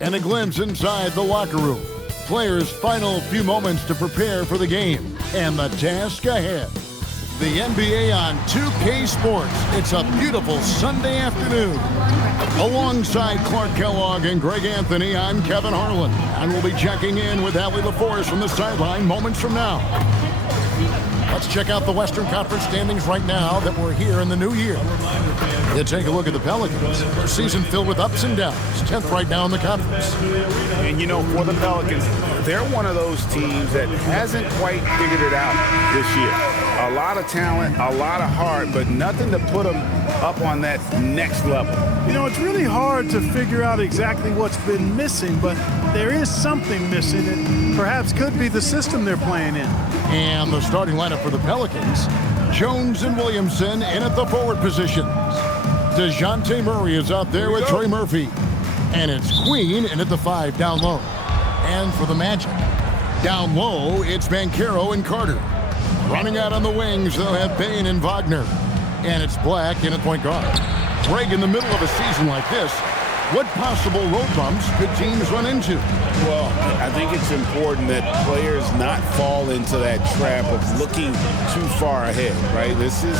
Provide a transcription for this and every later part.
And a glimpse inside the locker room. Players' final few moments to prepare for the game and the task ahead. The NBA on 2K Sports. It's a beautiful Sunday afternoon. Alongside Clark Kellogg and Greg Anthony, I'm Kevin Harlan. And we'll be checking in with Allie LaForce from the sideline moments from now. Let's check out the Western Conference standings right now that we're here in the new year. You take a look at the Pelicans. Their season filled with ups and downs. 10th right now in the conference. And, you know, for the Pelicans, they're one of those teams that hasn't quite figured it out this year. A lot of talent, a lot of heart, but nothing to put them up on that next level. You know, it's really hard to figure out exactly what's been missing, but there is something missing that perhaps could be the system they're playing in. And the starting lineup for the Pelicans, Jones and Williamson in at the forward positions. DeJounte Murray is out there with Trey Murphy. And it's Queen in at the 5 down low. And for the Magic, down low, it's Banchero and Carter. Running out on the wings, they'll have Payne and Wagner. And it's Black in at point guard. Greg, in the middle of a season like this, what possible road bumps could teams run into? Well, I think it's important that players not fall into that trap of looking too far ahead, right? This is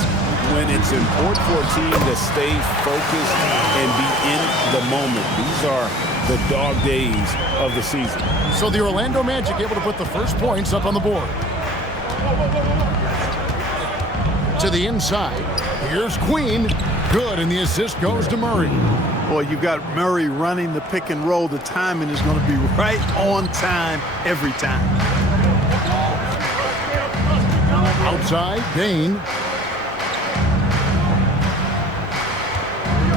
when it's important for a team to stay focused and be in the moment. These are the dog days of the season. So the Orlando Magic able to put the first points up on the board. To the inside, here's Queen. Good, and the assist goes to Murray. Boy, you got Murray running the pick and roll. The timing is going to be right on time every time. Outside, Payne.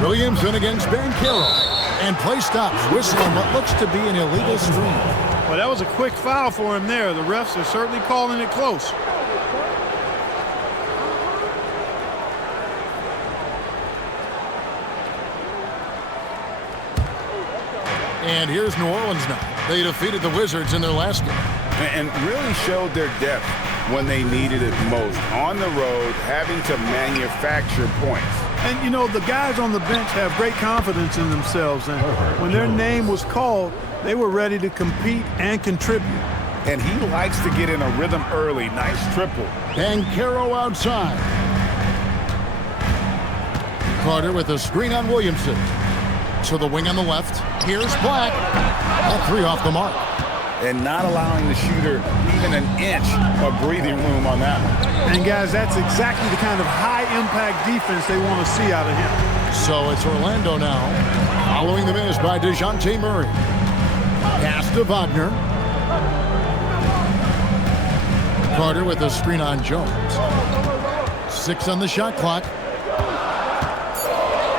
Williamson against Banchero. And play stops, whistling what looks to be an illegal screen. Well, that was a quick foul for him there. The refs are certainly calling it close. And here's New Orleans now. They defeated the Wizards in their last game. And really showed their depth when they needed it most. On the road, having to manufacture points. And, you know, the guys on the bench have great confidence in themselves. And when their name was called, they were ready to compete and contribute. And he likes to get in a rhythm early. Nice triple. Banchero outside. Carter with a screen on Williamson. To the wing on the left. Here's Black. All 3 off the mark. And not allowing the shooter even an inch of breathing room on that one. And, guys, that's exactly the kind of high-impact defense they want to see out of him. So it's Orlando now, following the miss by DeJounte Murray. Pass to Wagner. Carter with a screen on Jones. 6 on the shot clock.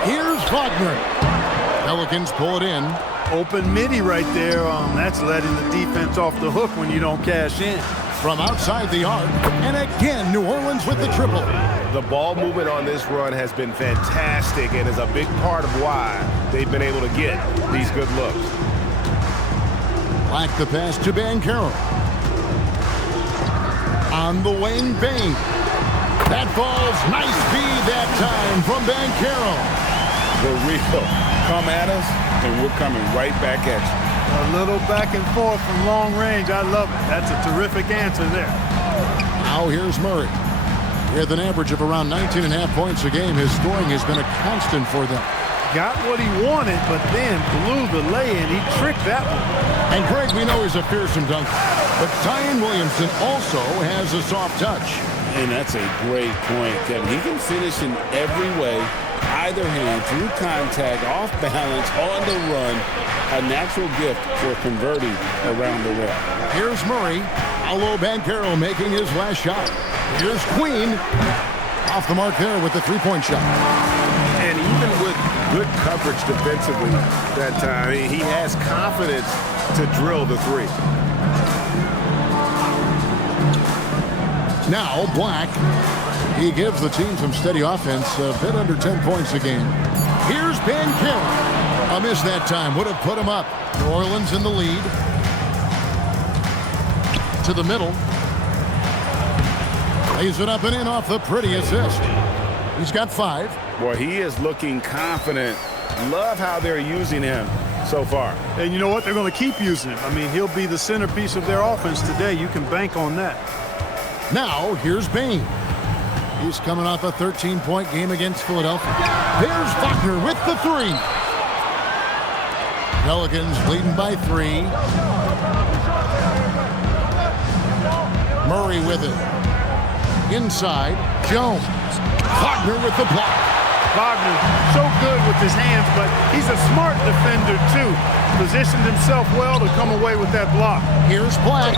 Here's Wagner. Pelicans pull it in. Open midi right there. That's letting the defense off the hook when you don't cash in. From outside the arc, and again, New Orleans with the triple. The ball movement on this run has been fantastic and is a big part of why they've been able to get these good looks. Black the pass to Banchero. On the wing, Payne. That falls. Nice speed that time from Banchero. The real come at us, and we're coming right back at you. A little back and forth from long range. I love it. That's a terrific answer there. Now here's Murray. With an average of around 19.5 points a game, his scoring has been a constant for them. Got what he wanted, but then blew the lay-in. He tricked that one. And Greg, we know he's a fearsome dunker, but Zion Williamson also has a soft touch. And that's a great point, Kevin. He can finish in every way, either hand, through contact, off balance, on the run. A natural gift for converting around the rim. Here's Murray. Paolo Banchero making his last shot. Here's Queen. Off the mark there with the three-point shot. And even with good coverage defensively that time, he has confidence to drill the three. Now Black. He gives the team some steady offense, a bit under 10 points a game. Here's Banchero. A miss that time would have put him up. New Orleans in the lead. To the middle. Lays it up and in off the pretty assist. He's got 5. Boy, he is looking confident. Love how they're using him. so far. And you know what? They're going to keep using him. I mean, he'll be the centerpiece of their offense today. You can bank on that. Now, here's Bain. He's coming off a 13-point game against Philadelphia. There's Wagner with the three. Pelicans leading by 3. Murray with it. Inside, Jones. Wagner with the block. Wagner, so good with his hands, but he's a smart defender, too. Positioned himself well to come away with that block. Here's Black.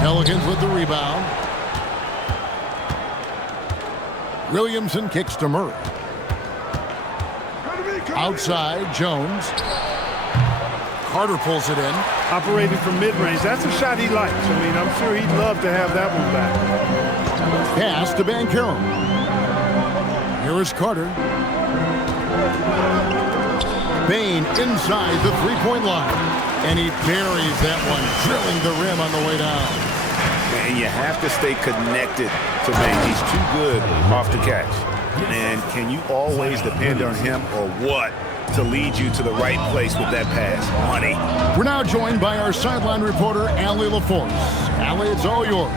Pelicans with the rebound. Williamson kicks to Murray. Outside, Jones. Carter pulls it in. Operating from mid-range, that's a shot he likes. I mean, I'm sure he'd love to have that one back. Pass to Banchero. Here is Carter. Bain inside the three-point line. And he buries that one, drilling the rim on the way down. And you have to stay connected to Bain. He's too good off the catch. And can you always depend on him or what to lead you to the right place with that pass? Money. We're now joined by our sideline reporter, Allie LaForce. Allie, it's all yours.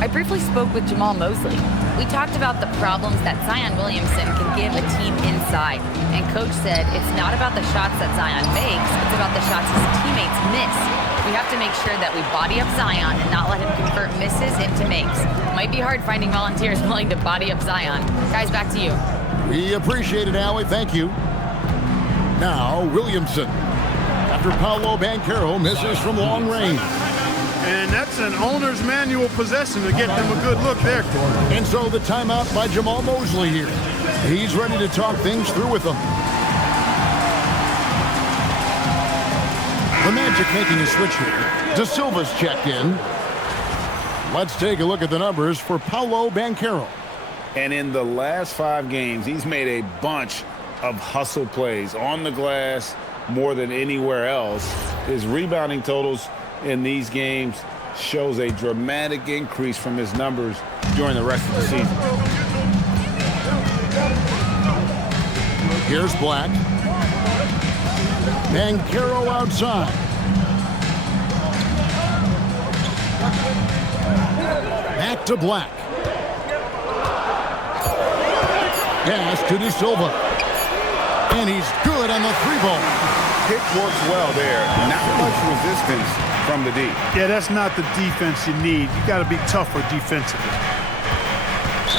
I briefly spoke with Jamal Mosley. We talked about the problems that Zion Williamson can give a team inside. And Coach said it's not about the shots that Zion makes, it's about the shots his teammates miss. We have to make sure that we body up Zion and not let him convert misses into makes. Might be hard finding volunteers willing to body up Zion. Guys, back to you. We appreciate it, Allie. Thank you. Now, Williamson. After Paolo Banchero misses from long range. And that's an owner's manual possession to get them a good look there, Corey. And so the timeout by Jamal Mosley here. He's ready to talk things through with them. The Magic making a switch here. De Silva's checked in. Let's take a look at the numbers for Paolo Banchero. And in the last 5 games, he's made a bunch of hustle plays on the glass more than anywhere else. His rebounding totals in these games shows a dramatic increase from his numbers during the rest of the season. Here's Black. Banchero outside. Back to Black. Pass to De Silva. And he's good on the 3-ball. Pick works well there. Not much resistance from the D. Yeah, that's not the defense you need. You got to be tougher defensively.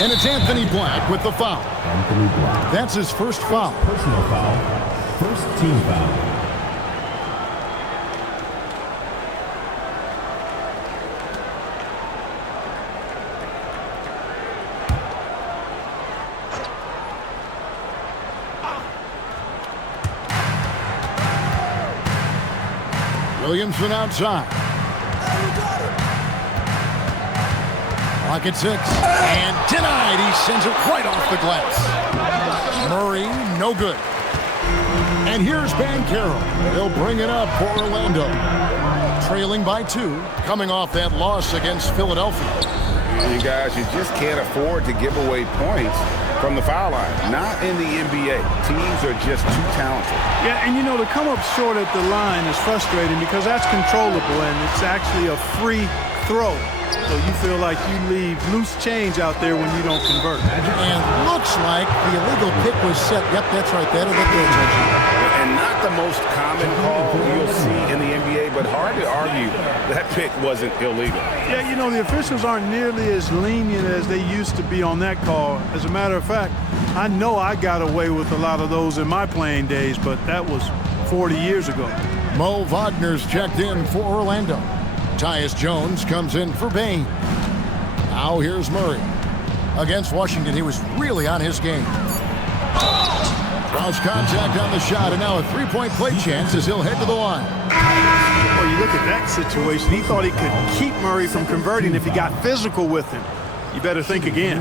And it's Anthony Black with the foul. Anthony Black. That's his first foul. Personal foul. First team foul. Williamson outside. Clock at 6. And denied. He sends it right off the glass. Murray, no good. And here's Banchero. He'll bring it up for Orlando. Trailing by 2, coming off that loss against Philadelphia. You guys, you just can't afford to give away points from the foul line. Not in the NBA. Teams are just too talented. Yeah, and you know, to come up short at the line is frustrating because that's controllable and it's actually a free throw. So you feel like you leave loose change out there when you don't convert. And looks like the illegal pick was set. Yep, that's right. That'll get their attention. And not the most common call you'll see in the NBA, but hard to argue that pick wasn't illegal. Yeah, you know, the officials aren't nearly as lenient as they used to be on that call. As a matter of fact, I know I got away with a lot of those in my playing days, but that was 40 years ago. Mo Wagner's checked in for Orlando. Tyus Jones comes in for Bain. Now here's Murray. Against Washington, he was really on his game. Draws contact on the shot, and now a 3-point play chance as he'll head to the line. Well, you look at that situation. He thought he could keep Murray from converting if he got physical with him. You better think again.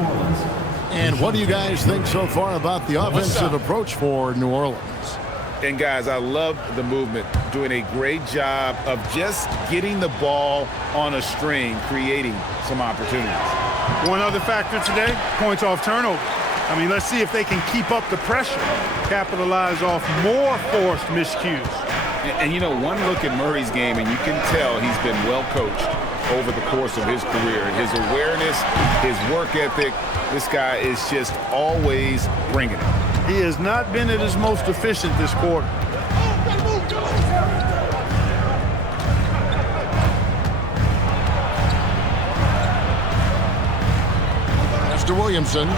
And what do you guys think so far about the offensive approach for New Orleans? And guys, I love the movement, doing a great job of just getting the ball on a string, creating some opportunities. One other factor today, points off turnover. I mean, let's see if they can keep up the pressure, capitalize off more forced miscues. And you know, one look at Murray's game, and you can tell he's been well coached over the course of his career. His awareness, his work ethic, this guy is just always bringing it. He has not been at his most efficient this quarter. Mr. Williamson.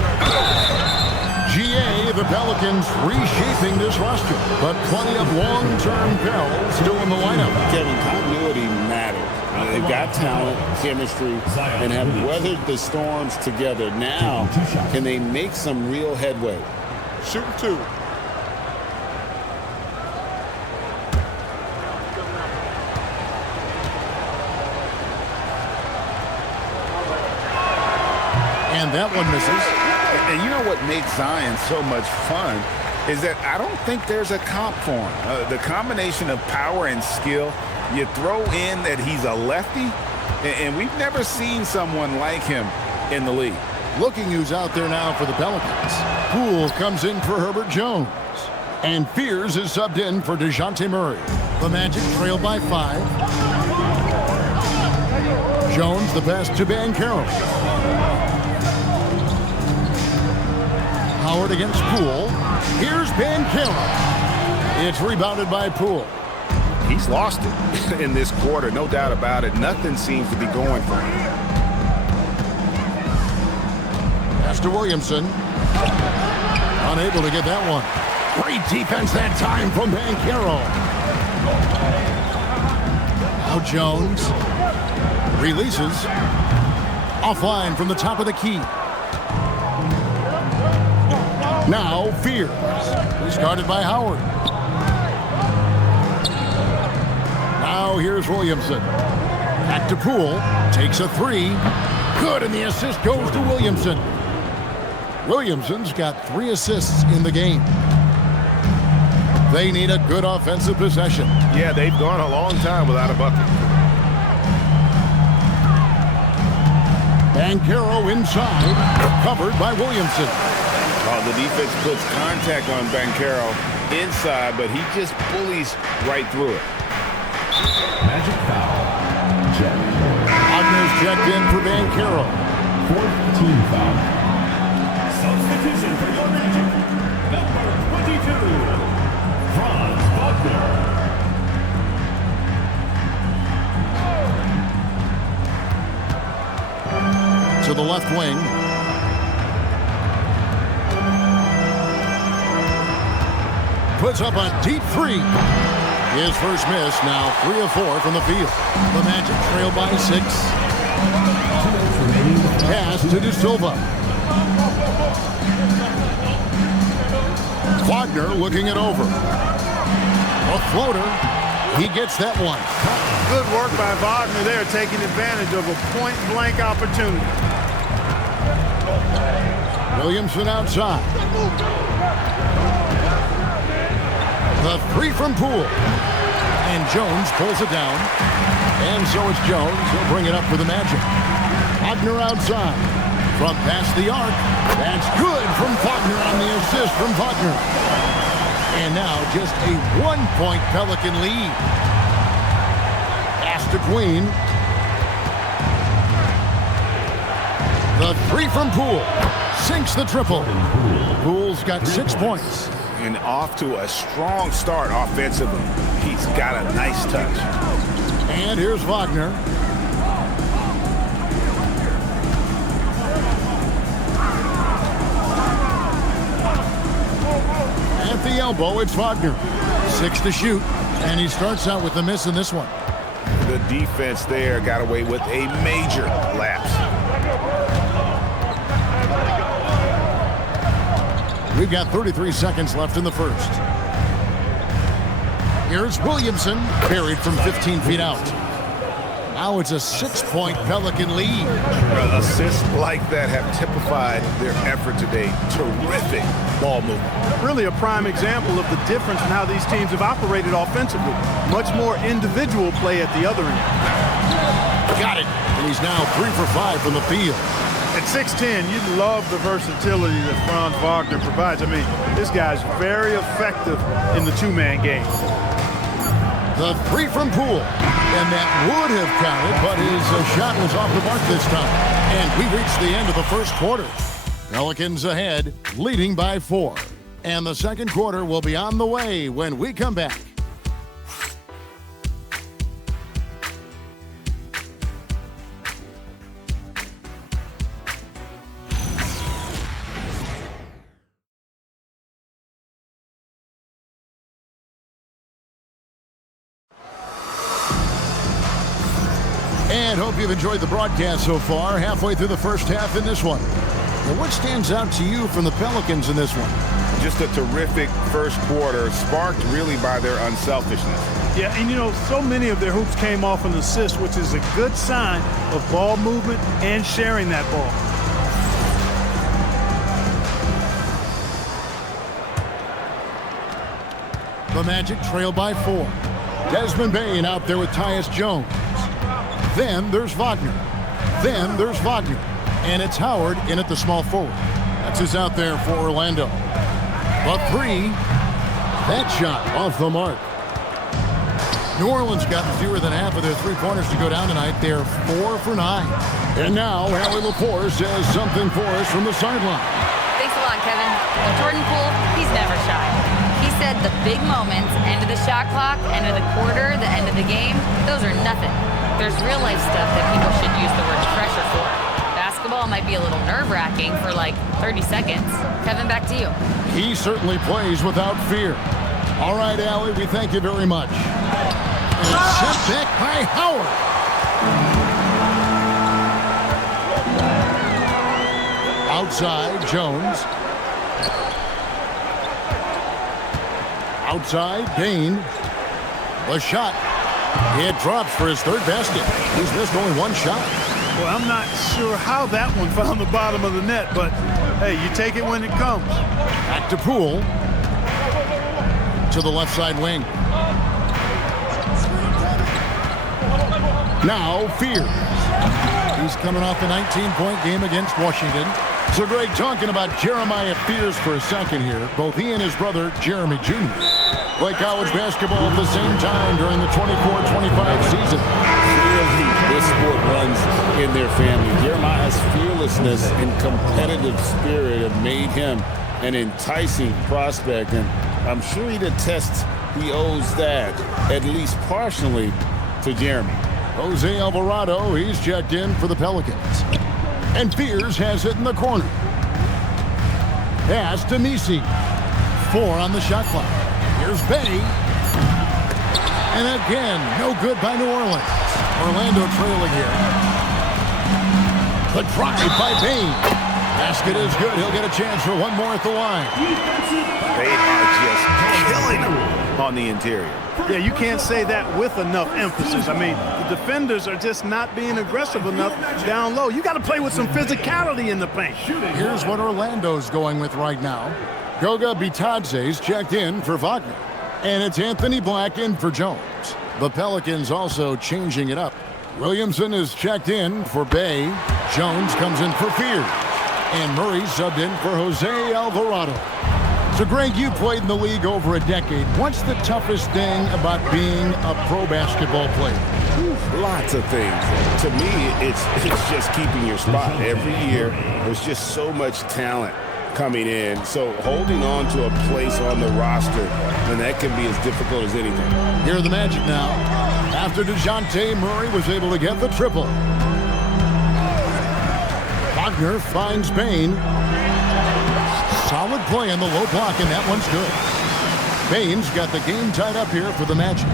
GA, the Pelicans reshaping this roster, but plenty of long-term Pels still in the lineup. Kevin, continuity matters. They've got talent, chemistry, and have weathered the storms together. Now, can they make some real headway? Shooting two. And that one misses. And you know what makes Zion so much fun is that I don't think there's a comp for him. The combination of power and skill, you throw in that he's a lefty, and we've never seen someone like him in the league. Looking who's out there now for the Pelicans. Poole comes in for Herbert Jones. And Fears is subbed in for DeJounte Murray. The Magic trail by 5. Jones the pass to Banchero. Howard against Poole. Here's Banchero. It's rebounded by Poole. He's lost it in this quarter, no doubt about it. Nothing seems to be going for him. Mr. Williamson. Unable to get that one. Great defense that time from Banchero. Now Jones releases. Offline from the top of the key. Now Fears. He's guarded by Howard. Now here's Williamson. Back to Poole. Takes a 3. Good, and the assist goes to Williamson. Williamson's got 3 assists in the game. They need a good offensive possession. Yeah, they've gone a long time without a bucket. Banchero inside. Covered by Williamson. The defense puts contact on Banchero inside, but he just bullies right through it. Magic foul. Check. Wagner's checked in for Banchero. 4th team foul. Substitution for your Magic. Number 22. Franz Wagner. To the left wing. Puts up a deep 3. His first miss, now 3 of 4 from the field. The Magic trail by 6. Pass to De Silva. Wagner looking it over. A floater. He gets that one. Good work by Wagner there, taking advantage of a point-blank opportunity. Williamson outside. The 3 from Poole. And Jones pulls it down. And so it's Jones. He'll bring it up for the Magic. Wagner outside. From past the arc. That's good from Wagner on the assist from Wagner. And now just a 1-point Pelican lead. Pass to Queen. The 3 from Poole. Sinks the triple. Poole's got 6 points. And off to a strong start offensively. He's got a nice touch. And here's Wagner. At the elbow, it's Wagner. 6 to shoot. And he starts out with a miss in this one. The defense there got away with a major lapse. We've got 33 seconds left in the first. Here's Williamson, buried from 15 feet out. Now it's a 6-point Pelican lead. Assists like that have typified their effort today. Terrific ball movement. Really a prime example of the difference in how these teams have operated offensively. Much more individual play at the other end. Got it. And he's now 3 for 5 from the field. And At 6'10", you love the versatility that Franz Wagner provides. I mean, this guy's very effective in the two-man game. The three from Poole. And that would have counted, but his shot was off the mark this time. And we reached the end of the first quarter. Pelicans ahead, leading by 4. And the second quarter will be on the way when we come back. And hope you've enjoyed the broadcast so far, halfway through the first half in this one. Well, what stands out to you from the Pelicans in this one? Just a terrific first quarter, sparked really by their unselfishness. Yeah, and you know, so many of their hoops came off an assist, which is a good sign of ball movement and sharing that ball. The Magic trail by 4. Desmond Bane out there with Tyus Jones. Then there's Wagner. Then there's Wagner. And it's Howard in at the small forward. That's who's out there for Orlando. The 3. That shot off the mark. New Orleans got fewer than half of their three-pointers to go down tonight. They're 4 for 9. And now Allie Laporte says something for us from the sideline. Thanks a lot, Kevin. With Jordan Poole, he's never shy. He said the big moments, end of the shot clock, end of the quarter, the end of the game, those are nothing. There's real-life stuff that people should use the word pressure for. Basketball might be a little nerve-wracking for like 30 seconds. Kevin, back to you. He certainly plays without fear. All right, Allie, we thank you very much. And it's sent back by Howard. Outside, Jones. Outside, Bane. The shot. It drops for his third basket. He's missed only one shot. Well, I'm not sure how that one found the bottom of the net, but hey, you take it when it comes. Back to Poole. To the left side wing. Now Fears. He's coming off a 19-point game against Washington. So Greg, talking about Jeremiah Fears for a second here. Both he and his brother, Jeremy Jr., play college basketball at the same time during the 24-25 season. Clearly, this sport runs in their family. Jeremiah's fearlessness and competitive spirit have made him an enticing prospect, and I'm sure he'd attest he owes that, at least partially, to Jeremy. Jose Alvarado, he's checked in for the Pelicans. And Fears has it in the corner. Pass to Nisi. 4 on the shot clock. Here's Bay. And again, no good by New Orleans. Orlando trailing here. The drive by Bane. Basket is good. He'll get a chance for one more at the line. They are just killing them on the interior. Yeah, you can't say that with enough emphasis. I mean, the defenders are just not being aggressive enough down low. You got to play with some physicality in the paint. Here's what Orlando's going with right now. Goga Bitadze's checked in for Wagner. And it's Anthony Black in for Jones. The Pelicans also changing it up. Williamson is checked in for Bay. Jones comes in for Fears. And Murray subbed in for Jose Alvarado. So, Greg, you played in the league over a decade. What's the toughest thing about being a pro basketball player? Lots of things. To me, it's just keeping your spot. Every year, there's just so much talent coming in. So holding on to a place on the roster, and that can be as difficult as anything. Here are the Magic now. After DeJounte Murray was able to get the triple. Wagner finds Bane. Solid play on the low block, and that one's good. Bane's got the game tied up here for the Magic.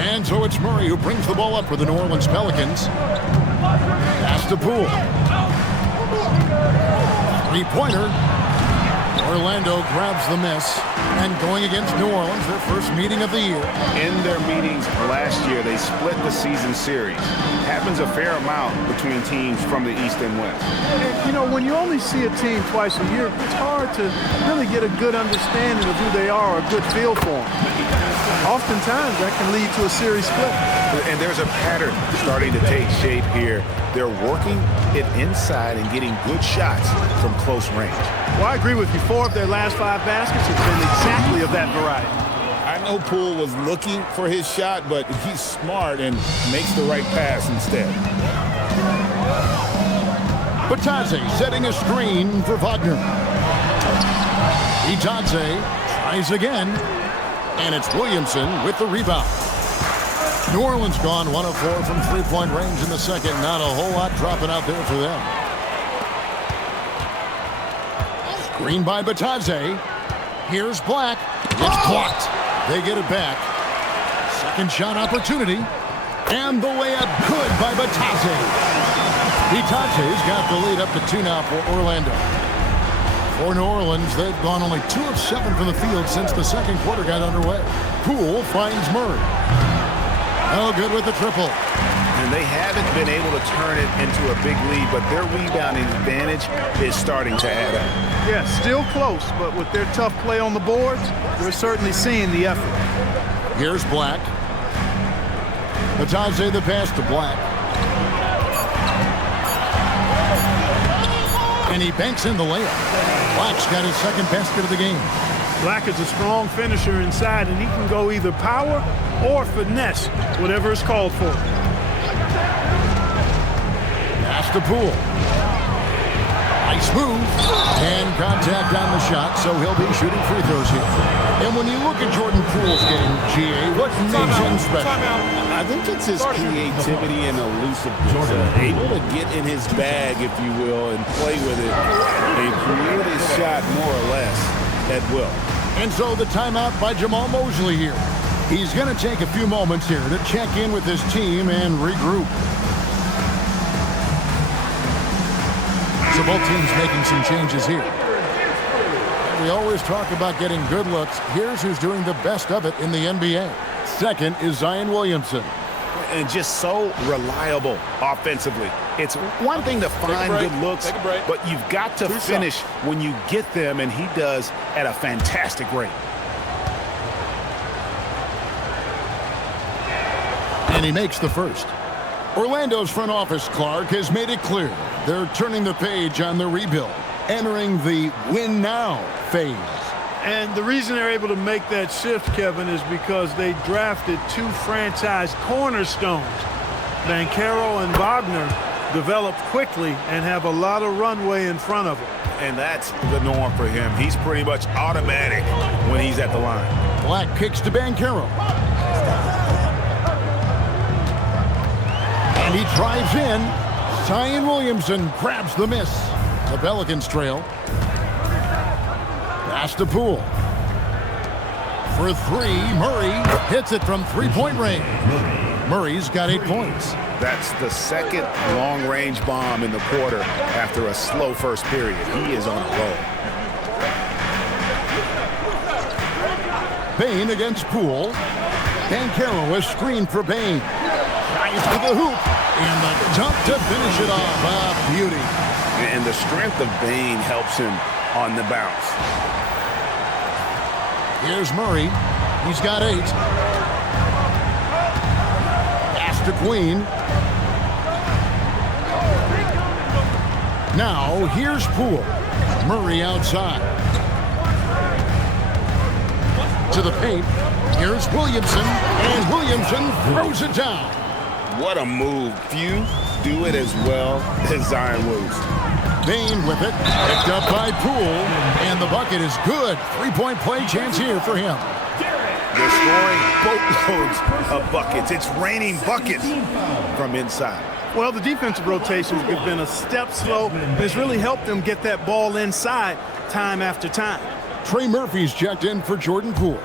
And so it's Murray who brings the ball up for the New Orleans Pelicans. Pass to Poole. Three-pointer. Orlando grabs the miss. And going against New Orleans, their first meeting of the year. In their meetings last year, they split the season series. Happens a fair amount between teams from the East and West. And, you know, when you only see a team twice a year, it's hard to really get a good understanding of who they are, a good feel for them. Oftentimes, that can lead to a series split. And there's a pattern starting to take shape here. They're working it inside and getting good shots from close range. Well, I agree with you. 4 of their last 5 baskets have been exactly of that variety. I know Poole was looking for his shot, but he's smart and makes the right pass instead. Batadze setting a screen for Wagner. Batadze tries again, and it's Williamson with the rebound. New Orleans gone 1 of 4 from three-point range in the second. Not a whole lot dropping out there for them. Screen by Batadze. Here's Black. It's blocked. They get it back. Second shot opportunity. And the layup good by Batadze. Batadze's got the lead up to 2 now for Orlando. For New Orleans, they've gone only 2 of 7 from the field since the second quarter got underway. Poole finds Murray. Oh, good with the triple. And they haven't been able to turn it into a big lead, but their rebounding advantage is starting to add up. Yeah, still close, but with their tough play on the boards, we're certainly seeing the effort. Here's Black. Batadze the pass to Black. And he banks in the layup. Black's got his second basket of the game. Black is a strong finisher inside, and he can go either power or finesse, whatever is called for. Pass to Poole. Nice move. And contact on the shot, so he'll be shooting free throws here. And when you look at Jordan Poole's game, GA, what makes him special? I think it's his creativity and elusiveness. Able to get in his bag, if you will, and play with it and create his shot more or less at will. And so the timeout by Jamal Mosley here. He's going to take a few moments here to check in with his team and regroup. So both teams making some changes here. We always talk about getting good looks. Here's who's doing the best of it in the NBA. Second is Zion Williamson. And just so reliable offensively. It's one thing to find good looks, but you've got to finish when you get them, and he does at a fantastic rate. And he makes the first. Orlando's front office, Clark, has made it clear they're turning the page on the rebuild, entering the win now phase. And the reason they're able to make that shift, Kevin, is because they drafted 2 franchise cornerstones. Banchero and Wagner develop quickly and have a lot of runway in front of them. And that's the norm for him. He's pretty much automatic when he's at the line. Black kicks to Banchero. And he drives in. Zion Williamson grabs the miss. The Pelicans trail. Pass to Poole. For 3, Murray hits it from three-point range. Murray's got 8 points. That's the second long-range bomb in the quarter after a slow first period. He is on a roll. Bane against Poole. Banchero is screened for Bane. Drives to the hoop. And the dunk to finish it off. Ah, beauty. And the strength of Bane helps him on the bounce. Here's Murray. He's got 8. Pass to Queen. Now, here's Poole. Murray outside. To the paint. Here's Williamson. And Williamson throws it down. What a move. Few do it as well as Zion Williamson. Bane with it. Picked up by Poole. And the bucket is good. 3-point play chance here for him. They're scoring boatloads of buckets. It's raining buckets from inside. Well, the defensive rotations have been a step slow, and it's really helped them get that ball inside time after time. Trey Murphy's checked in for Jordan Poole.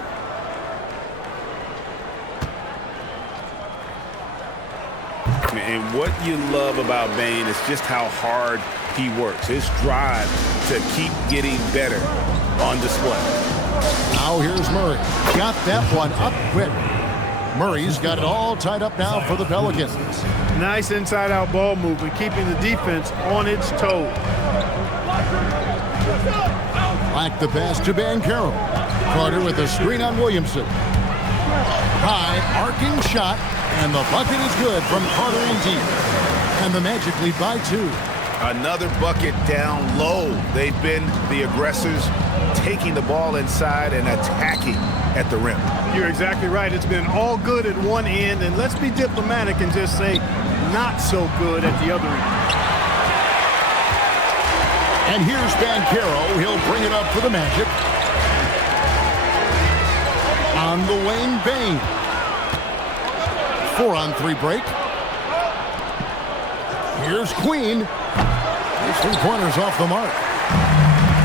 And what you love about Bane is just how hard he works. His drive to keep getting better on display. Now here's Murray. Got that one up quick. Murray's got it all tied up now for the Pelicans. Nice inside-out ball movement, keeping the defense on its toes. Back the pass to Banchero. Carter with a screen on Williamson. High arcing shot, and the bucket is good from Carter and deep. And the Magic lead by 2. Another bucket down low. They've been the aggressors, taking the ball inside and attacking at the rim. You're exactly right. It's been all good at one end, and let's be diplomatic and just say not so good at the other end. And here's Banchero. He'll bring it up for the Magic. On the wing, Bain. 4-on-3 break. Here's Queen. These 3 pointers off the mark.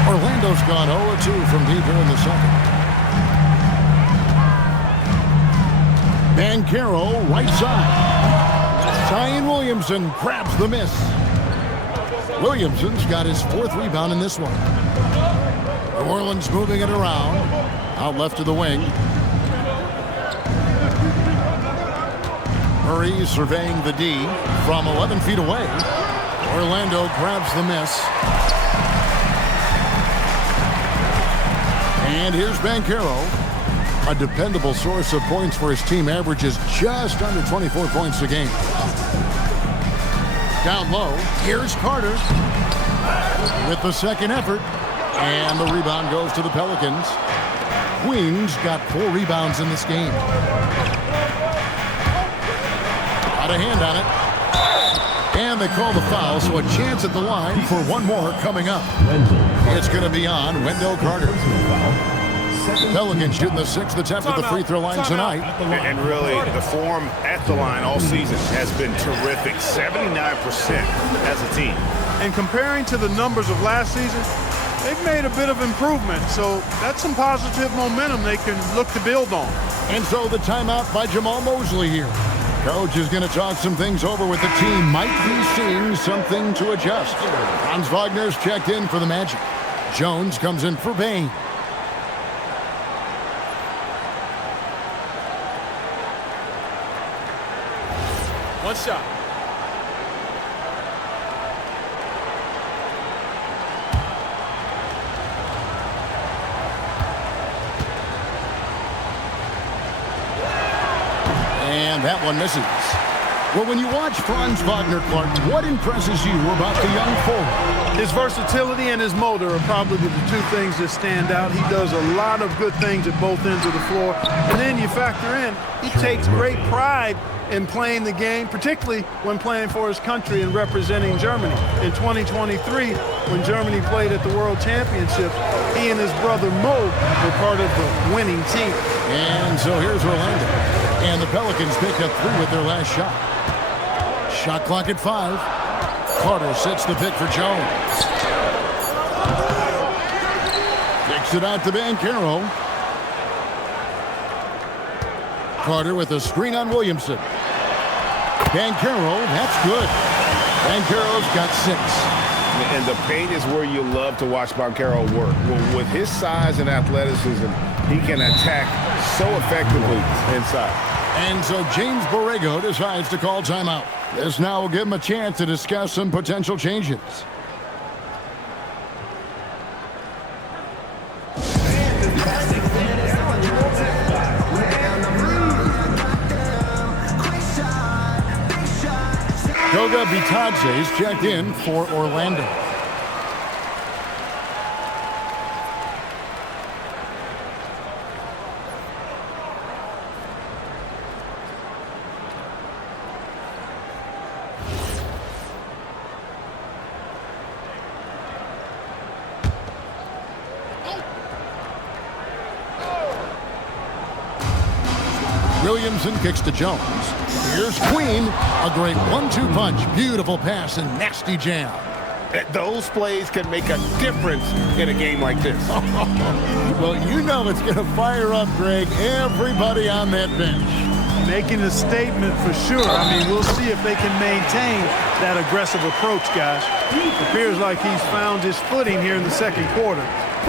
Orlando's gone 0-2 from deep here in the second. Banchero, right side. Zion Williamson grabs the miss. Williamson's got his 4th rebound in this one. New Orleans moving it around. Out left to the wing. Murray surveying the D from 11 feet away. Orlando grabs the miss. And here's Banchero. A dependable source of points for his team, averages just under 24 points a game. Down low, here's Carter with the second effort. And the rebound goes to the Pelicans. Queen's got 4 rebounds in this game. Got a hand on it. And they call the foul, so a chance at the line for one more coming up. It's going to be on Wendell Carter. Pelicans shooting the 6th attempt at the free throw line tonight. And really, the form at the line all season has been terrific. 79% as a team. And comparing to the numbers of last season, they've made a bit of improvement. So that's some positive momentum they can look to build on. And so the timeout by Jamal Mosley here. Coach is going to talk some things over with the team. Might be seeing something to adjust. Franz Wagner's checked in for the Magic. Jones comes in for Bain. One shot. And that one misses. Well, when you watch Franz Wagner, Clark, what impresses you about the young forward? His versatility and his motor are probably the 2 things that stand out. He does a lot of good things at both ends of the floor. And then you factor in, he takes great pride in playing the game, particularly when playing for his country and representing Germany. In 2023, when Germany played at the World Championships, he and his brother Mo were part of the winning team. And so here's Orlando. And the Pelicans pick up 3 with their last shot. Shot clock at 5. Carter sets the pick for Jones. Kicks it out to Banchero. Carter with a screen on Williamson. Banchero, that's good. Banchero's got 6. And the paint is where you love to watch Banchero work. Well, with his size and athleticism, he can attack so effectively inside. And so James Borrego decides to call timeout. This now will give him a chance to discuss some potential changes. Goga Bitadze is checked in for Orlando. Williamson kicks to Jones. Here's Queen. A great 1-2 punch. Beautiful pass and nasty jam. Those plays can make a difference in a game like this. Well, you know it's going to fire up, Greg, everybody on that bench. Making a statement for sure. I mean, we'll see if they can maintain that aggressive approach, guys. It appears like he's found his footing here in the second quarter.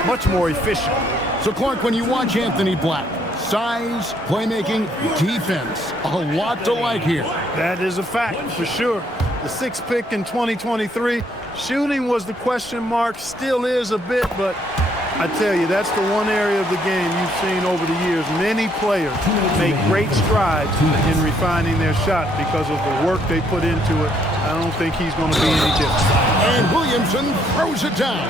much more efficient. So, Clark, when you watch Anthony Black, size, playmaking, defense, a lot to like here. That is a fact for sure. The 6th pick in 2023. Shooting was the question mark, still is a bit, but I tell you, that's the one area of the game you've seen over the years. Many players make great strides in refining their shot because of the work they put into it. I don't think he's going to be any different. And Williamson throws it down.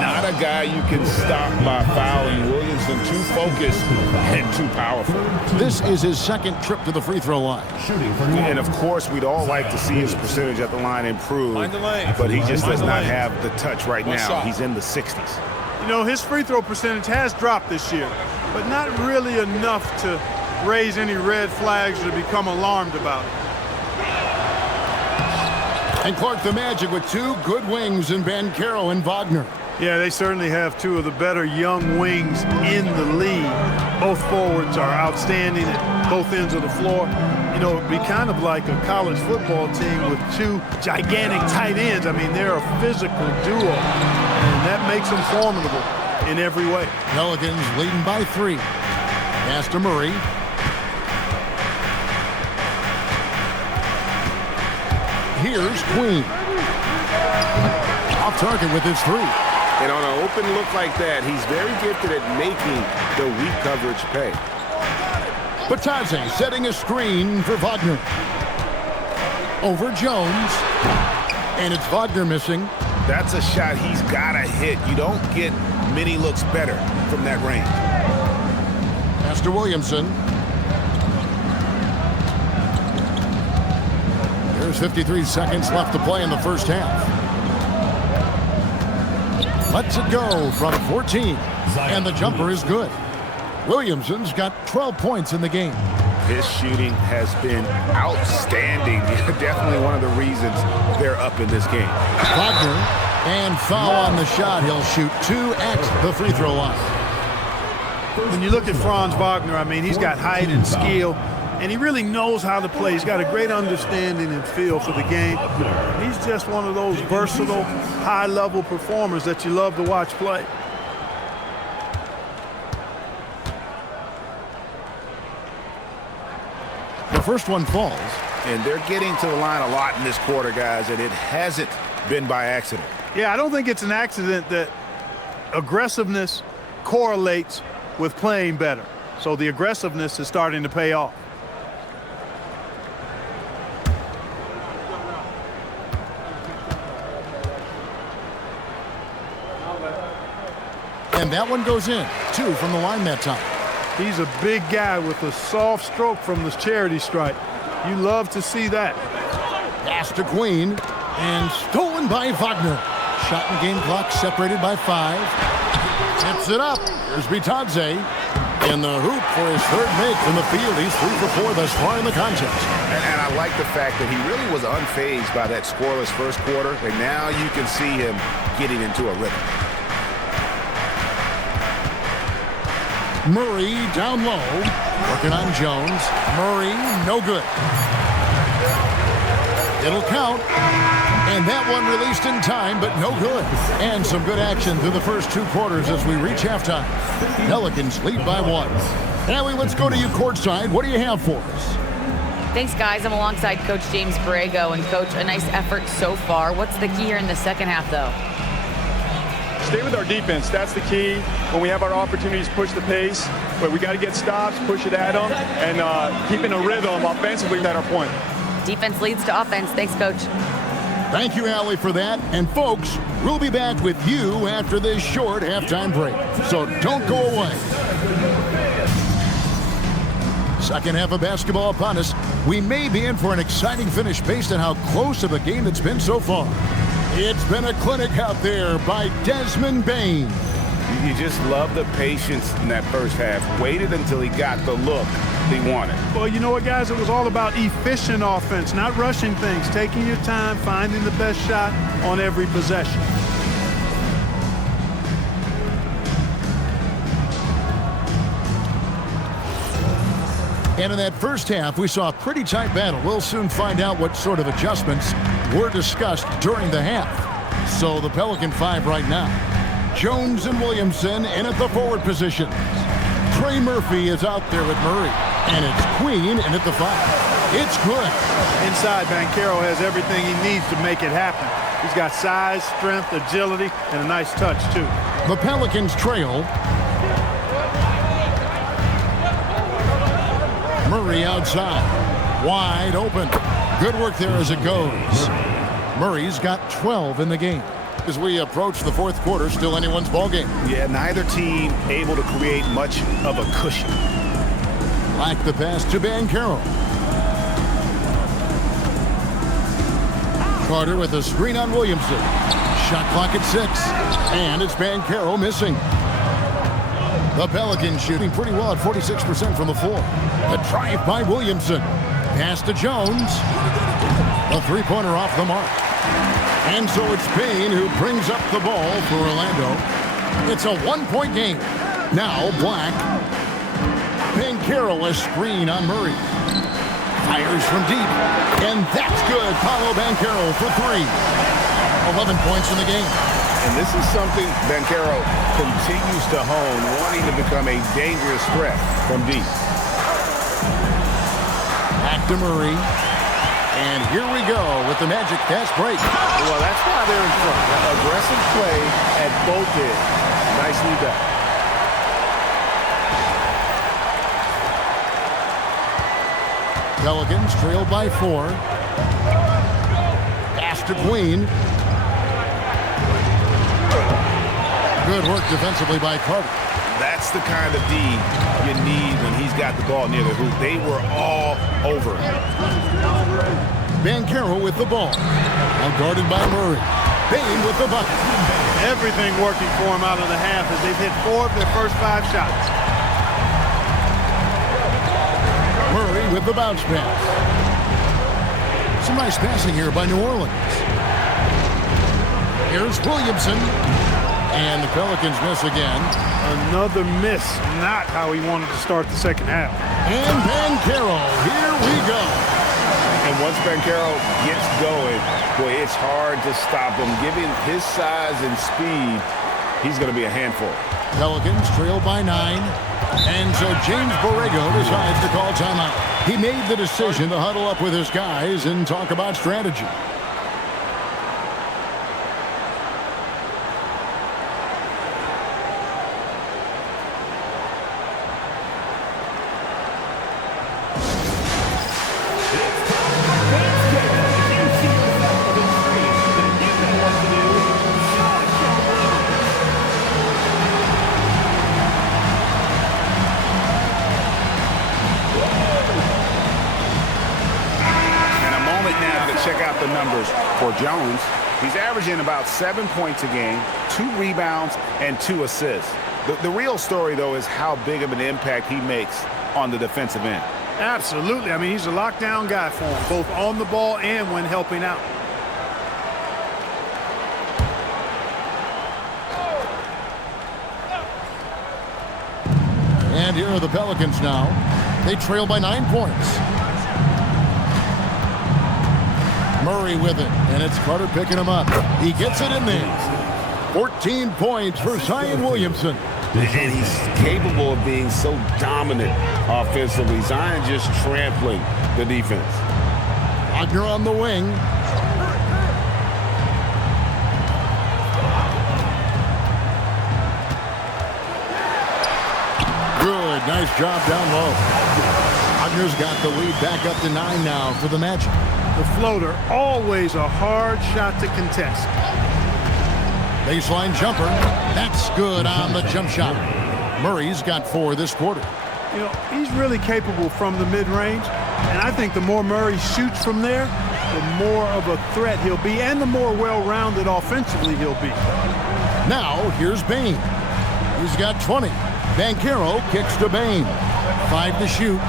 Not a guy you can stop by fouling. Williamson too focused and too powerful. This is his 2nd trip to the free throw line. And of course, we'd all like to see his percentage at the line improve, but he just does not have the touch right now. He's in the 60s. You know, his free throw percentage has dropped this year, but not really enough to raise any red flags or become alarmed about it. And Clark, the Magic with 2 good wings in Banchero and Wagner. Yeah, they certainly have 2 of the better young wings in the league. Both forwards are outstanding at both ends of the floor. You know, it'd be kind of like a college football team with 2 gigantic tight ends. I mean, they're a physical duo, and that makes them formidable in every way. Pelicans leading by 3. Pass to Murray. Here's Queen. Off target with his 3. And on an open look like that, he's very gifted at making the weak coverage pay. Batadze setting a screen for Wagner. Over Jones. And it's Wagner missing. That's a shot he's got to hit. You don't get many looks better from that range. Pass to Williamson. There's 53 seconds left to play in the first half. Lets it go from 14. And the jumper is good. Williamson's got 12 points in the game. His shooting has been outstanding. Definitely one of the reasons they're up in this game. Wagner, and foul on the shot. He'll shoot 2 at the free throw line. When you look at Franz Wagner, I mean, he's got height and skill, and he really knows how to play. He's got a great understanding and feel for the game. He's just one of those versatile, high-level performers that you love to watch play. The first one falls. And they're getting to the line a lot in this quarter, guys, and it hasn't been by accident. Yeah, I don't think it's an accident that aggressiveness correlates with playing better. So the aggressiveness is starting to pay off. And that one goes in. 2 from the line that time. He's a big guy with a soft stroke from the charity stripe. You love to see that. Pass to Queen. And stolen by Wagner. Shot and game clock separated by 5. Tips it up. Here's Batadze. In the hoop for his 3rd make from the field. He's 3 for 4 thus far in the contest. And I like the fact that he really was unfazed by that scoreless first quarter. And now you can see him getting into a rhythm. Murray down low. Working on Jones. Murray, no good. It'll count. And that one released in time, but no good. And some good action through the first 2 quarters as we reach halftime. Pelicans lead by 1. Allie, let's go to you courtside. What do you have for us? Thanks, guys. I'm alongside Coach James Borrego. And, Coach, a nice effort so far. What's the key here in the second half, though? Stay with our defense. That's the key. When we have our opportunities, push the pace. But we got to get stops, push it at them, and keeping a rhythm offensively at our point. Defense leads to offense. Thanks, Coach. Thank you, Allie, for that. And, folks, we'll be back with you after this short halftime break. So don't go away. Second half of basketball upon us. We may be in for an exciting finish based on how close of a game it's been so far. It's been a clinic out there by Desmond Bane. You just love the patience in that first half. Waited until he got the look he wanted. Well, you know what, guys? It was all about efficient offense, not rushing things, taking your time, finding the best shot on every possession. And in that first half, we saw a pretty tight battle. We'll soon find out what sort of adjustments were discussed during the half. So the Pelican 5 right now. Jones and Williamson in at the forward positions. Trey Murphy is out there with Murray. And it's Queen in at the 5. It's good. Inside, Banchero has everything he needs to make it happen. He's got size, strength, agility, and a nice touch, too. The Pelicans trail. Murray outside. Wide open. Good work there as it goes. Murray's got 12 in the game. As we approach the fourth quarter, still anyone's ballgame. Yeah, neither team able to create much of a cushion. Like the pass to Banchero. Carter with a screen on Williamson. Shot clock at 6. And it's Banchero missing. The Pelicans shooting pretty well at 46% from the floor. The drive by Williamson. Pass to Jones. A three-pointer off the mark. And so it's Payne who brings up the ball for Orlando. It's a one-point game. Now Black. Banchero a screen on Murray. Fires from deep. And that's good. Paolo Banchero for 3. 11 points in the game. And this is something Banchero continues to hone, wanting to become a dangerous threat from deep. Back to Murray. And here we go with the Magic fast break. Well, that's why they're in front. Aggressive play at both ends. Nicely done. Pelicans trailed by 4. Pass to Queen. Good work defensively by Carter. That's the kind of D you need when he's got the ball near the hoop. They were all over him. Banchero with the ball. Now guarded by Murray. Payne with the bucket. Everything working for him out of the half as they've hit 4 of their first 5 shots. Murray with the bounce pass. Some nice passing here by New Orleans. Here's Williamson. And the Pelicans miss again. Another miss. Not how he wanted to start the second half. And Banchero. Here we go. And once Banchero gets going, boy, it's hard to stop him. Given his size and speed, he's going to be a handful. Pelicans trail by 9. And so James Borrego decides to call timeout. He made the decision to huddle up with his guys and talk about strategy. Check out the numbers for Jones. He's averaging about 7 points a game, 2 rebounds, and 2 assists. The real story, though, is how big of an impact he makes on the defensive end. Absolutely. I mean, he's a lockdown guy for him, both on the ball and when helping out. And here are the Pelicans now. They trail by 9 points. Murray with it, and it's Carter picking him up. He gets it in there. 14 points for Zion Williamson. And he's capable of being so dominant offensively. Zion just trampling the defense. Wagner on the wing. Good, nice job down low. Wagner's got the lead back up to 9 now for the Magic. The floater, always a hard shot to contest. Baseline jumper. That's good on the jump shot. Murray's got 4 this quarter. You know, he's really capable from the mid-range, and I think the more Murray shoots from there, the more of a threat he'll be, and the more well-rounded offensively he'll be. Now, here's Bane. He's got 20. Banchero kicks to Bane. 5 to shoot.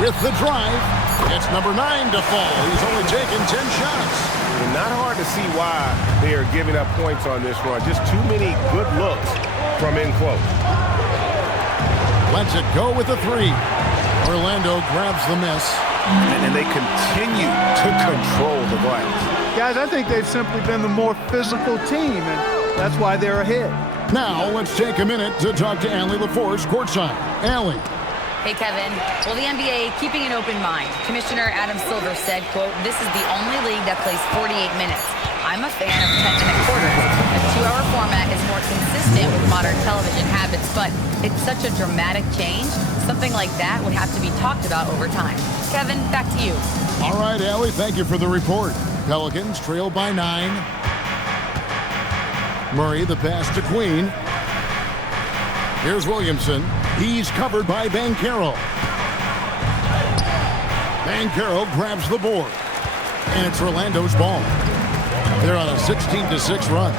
With the drive, it's number 9 to fall. He's only taken 10 shots. And not hard to see why they are giving up points on this run. Just too many good looks from in close. Lets it go with a 3. Orlando grabs the miss. And they continue to control the glass. Guys, I think they've simply been the more physical team, and that's why they're ahead. Now, let's take a minute to talk to Allie LaForce courtside. Allie. Hey, Kevin. Well, the NBA keeping an open mind. Commissioner Adam Silver said, quote, "This is the only league that plays 48 minutes. I'm a fan of 10-minute quarters. A 2-hour format is more consistent with modern television habits, but it's such a dramatic change. Something like that would have to be talked about over time." Kevin, back to you. All right, Allie, thank you for the report. Pelicans trail by 9. Murray, the pass to Queen. Here's Williamson. He's covered by Banchero. Banchero grabs the board. And it's Orlando's ball. They're on a 16-6 run.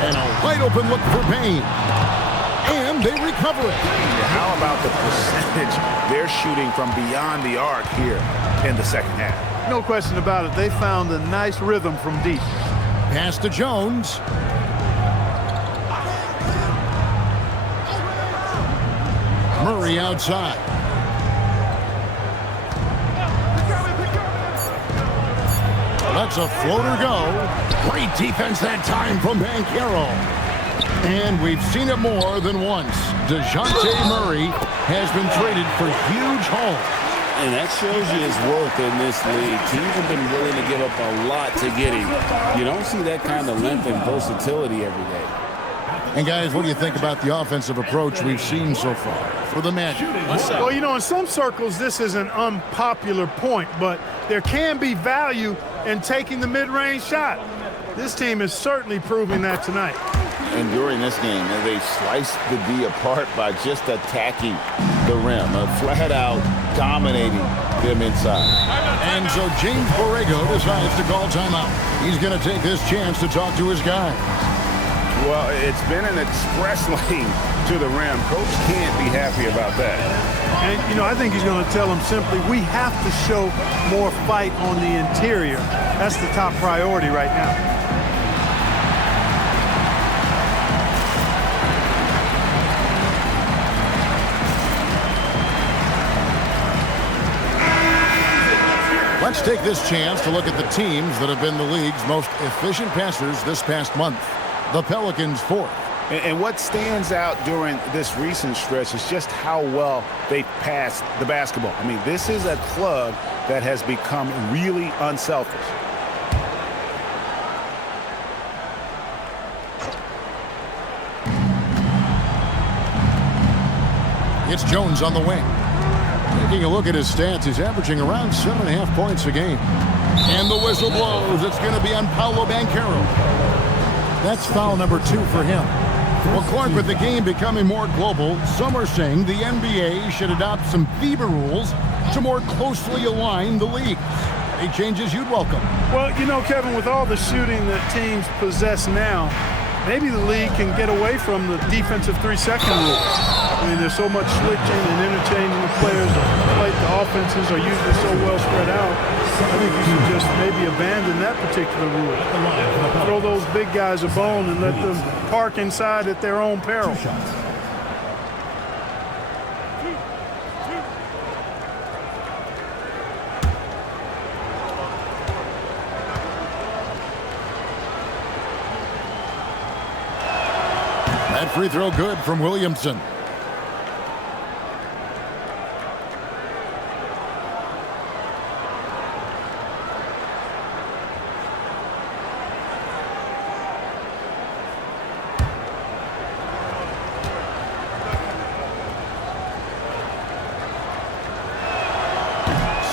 And a wide open look for Payne. And they recover it. How about the percentage they're shooting from beyond the arc here in the second half? No question about it. They found a nice rhythm from deep. Pass to Jones. Murray outside. Lets a floater go. Great defense that time from Banchero. And we've seen it more than once. DeJounte Murray has been traded for huge haul. And that shows you his worth in this league. Teams have been willing to give up a lot to get him. You don't see that kind of length and versatility every day. And guys, what do you think about the offensive approach we've seen so far for the Magic? Well, you know, in some circles, this is an unpopular point, but there can be value in taking the mid-range shot. This team is certainly proving that tonight. And during this game, they sliced the D apart by just attacking the rim, flat-out dominating them inside. And so James Borrego decides to call timeout. He's going to take this chance to talk to his guy. Well, it's been an express lane to the rim. Coach can't be happy about that. And, you know, I think he's going to tell them simply, we have to show more fight on the interior. That's the top priority right now. Let's take this chance to look at the teams that have been the league's most efficient passers this past month. The Pelicans 4th. And what stands out during this recent stretch is just how well they passed the basketball. I mean, this is a club that has become really unselfish. It's Jones on the wing. Taking a look at his stats, he's averaging around 7.5 points a game. And the whistle blows. It's going to be on Paolo Banchero. That's foul number 2 for him. Well, Clark, with the game becoming more global, some are saying the NBA should adopt some FIBA rules to more closely align the leagues. Any changes you'd welcome? Well, you know, Kevin, with all the shooting that teams possess now, maybe the league can get away from the defensive 3-second rule. I mean, there's so much switching and interchanging the players. The offenses are usually so well spread out. I think you should just maybe abandon that particular rule. Throw those big guys a bone and let them park inside at their own peril. That free throw good from Williamson.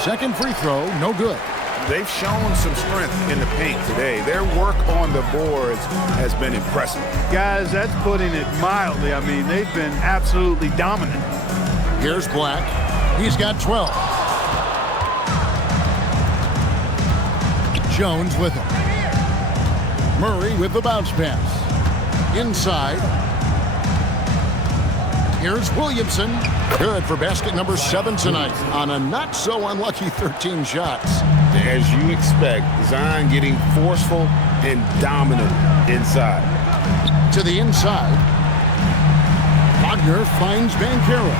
Second free throw, no good. They've shown some strength in the paint today. Their work on the boards has been impressive. Guys, that's putting it mildly. I mean, they've been absolutely dominant. Here's Black. He's got 12. Jones with him. Murray with the bounce pass. Inside. Here's Williamson. Good for basket number 7 tonight on a not-so-unlucky 13 shots. As you expect, Zion getting forceful and dominant inside. To the inside. Wagner finds Banchero.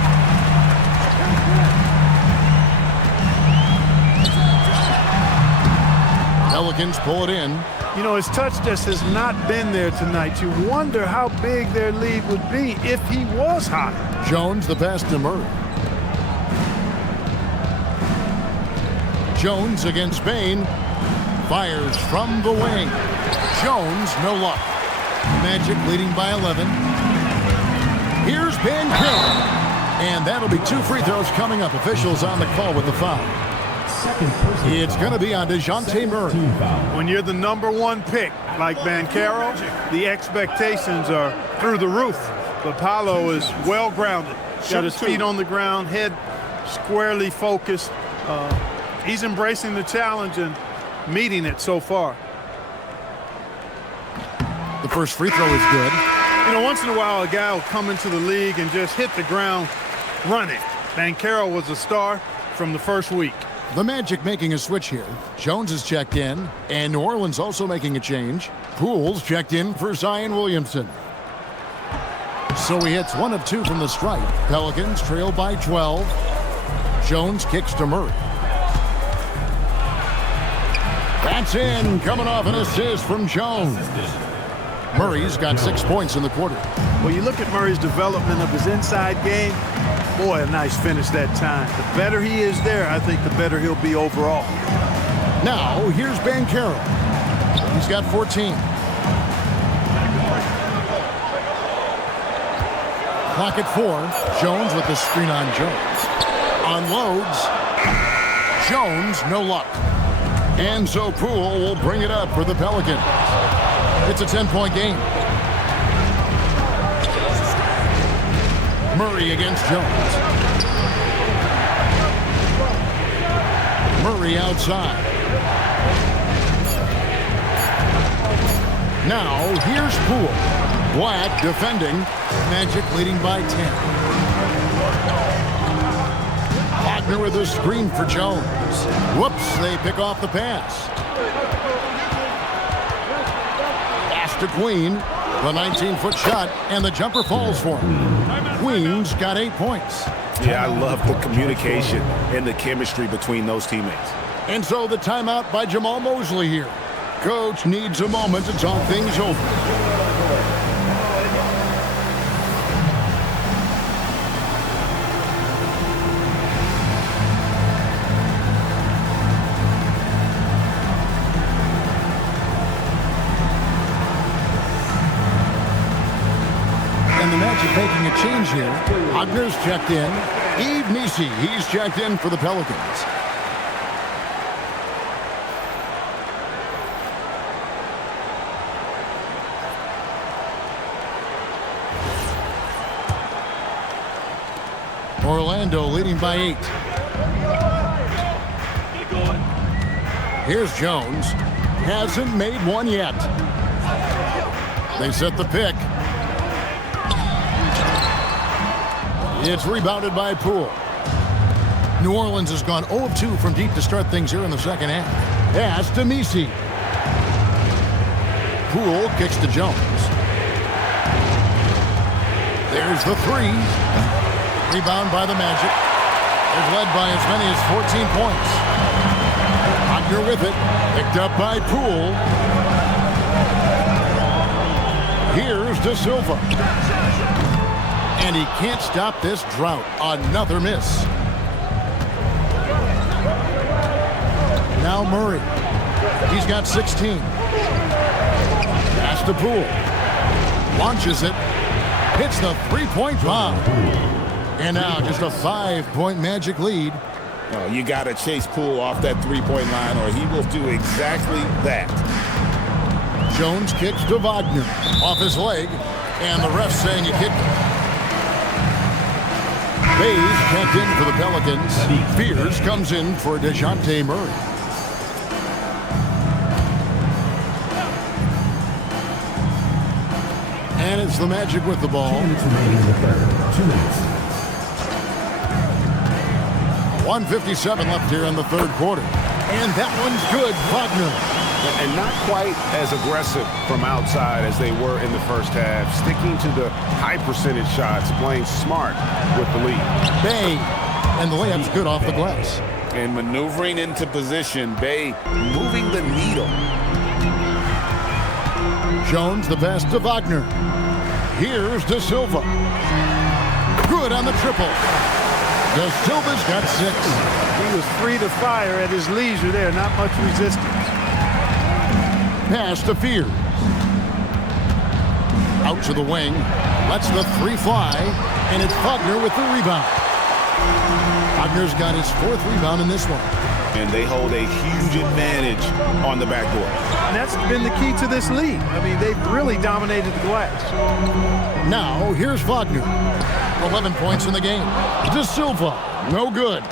Pelicans pull it in. You know, his touch just has not been there tonight. You wonder how big their lead would be if he was hot. Jones the pass to Murray. Jones against Bain. Fires from the wing. Jones, no luck. Magic leading by 11. Here's Bancaro. And that'll be 2 free throws coming up. Officials on the call with the foul. It's going to be on DeJounte Murray. When you're the #1 pick, like Bancaro, the expectations are through the roof. But Paolo is well grounded. Got his feet on the ground, head squarely focused. He's embracing the challenge and meeting it so far. The first free throw is good. You know, once in a while, a guy will come into the league and just hit the ground running. Bancaro was a star from the first week. The Magic making a switch here. Jones is checked in, and New Orleans also making a change. Poole's checked in for Zion Williamson. So he hits 1 of 2 from the stripe. Pelicans trail by 12. Jones kicks to Murray. That's in, coming off an assist from Jones. Murray's got 6 points in the quarter. Well, you look at Murray's development of his inside game. Boy, a nice finish that time. The better he is there, I think the better he'll be overall. Now, here's Bancaro. He's got 14. Clock at 4. Jones with the screen on Jones. Unloads. Jones, no luck. And so Poole will bring it up for the Pelicans. It's a 10-point game. Murray against Jones. Murray outside. Now, here's Poole. Black defending. Magic leading by 10. Wagner with a screen for Jones. Whoops, they pick off the pass. Pass to Queen. The 19-foot shot, and the jumper falls for him. Queen's got 8 points. Yeah, I love the communication and the chemistry between those teammates. And so the timeout by Jamal Mosley here. Coach needs a moment to talk things over. And the Magic making a change here. Wagner's checked in. Yves Missi, he's checked in for the Pelicans. Orlando leading by 8. Here's Jones. Hasn't made one yet. They set the pick. It's rebounded by Poole. New Orleans has gone 0 of 2 from deep to start things here in the second half. Pass to Missi. Poole kicks to Jones. There's the 3. Rebound by the Magic. They've led by as many as 14 points. Wagner with it. Picked up by Poole. Here's De Silva. And he can't stop this drought. Another miss. Now Murray. He's got 16. Pass to Poole. Launches it. Hits the 3-point bomb. And now just a 5-point Magic lead. Oh, you got to chase Poole off that 3-point line or he will do exactly that. Jones kicks to Wagner. Off his leg. And the ref saying he kicked him. Bays checked in for the Pelicans. Fears comes in for DeJounte Murray. And it's the Magic with the ball. 2 minutes remaining in the third. 2 minutes. 1:57 left here in the third quarter. And that one's good, Wagner. And not quite as aggressive from outside as they were in the first half. Sticking to the high percentage shots, playing smart with the lead. Bay. And the layup's good off the glass. And maneuvering into position, Bay moving the needle. Jones, the pass to Wagner. Here's De Silva. Good on the triple. De Silva's got 6. He was free to fire at his leisure there. Not much resistance. Pass to Fears. Out to the wing. Lets the 3 fly. And it's Wagner with the rebound. Wagner's got his 4th rebound in this one. And they hold a huge advantage on the backboard. And that's been the key to this league. I mean, they've really dominated the glass. Now, here's Wagner. 11 points in the game. De Silva, no good.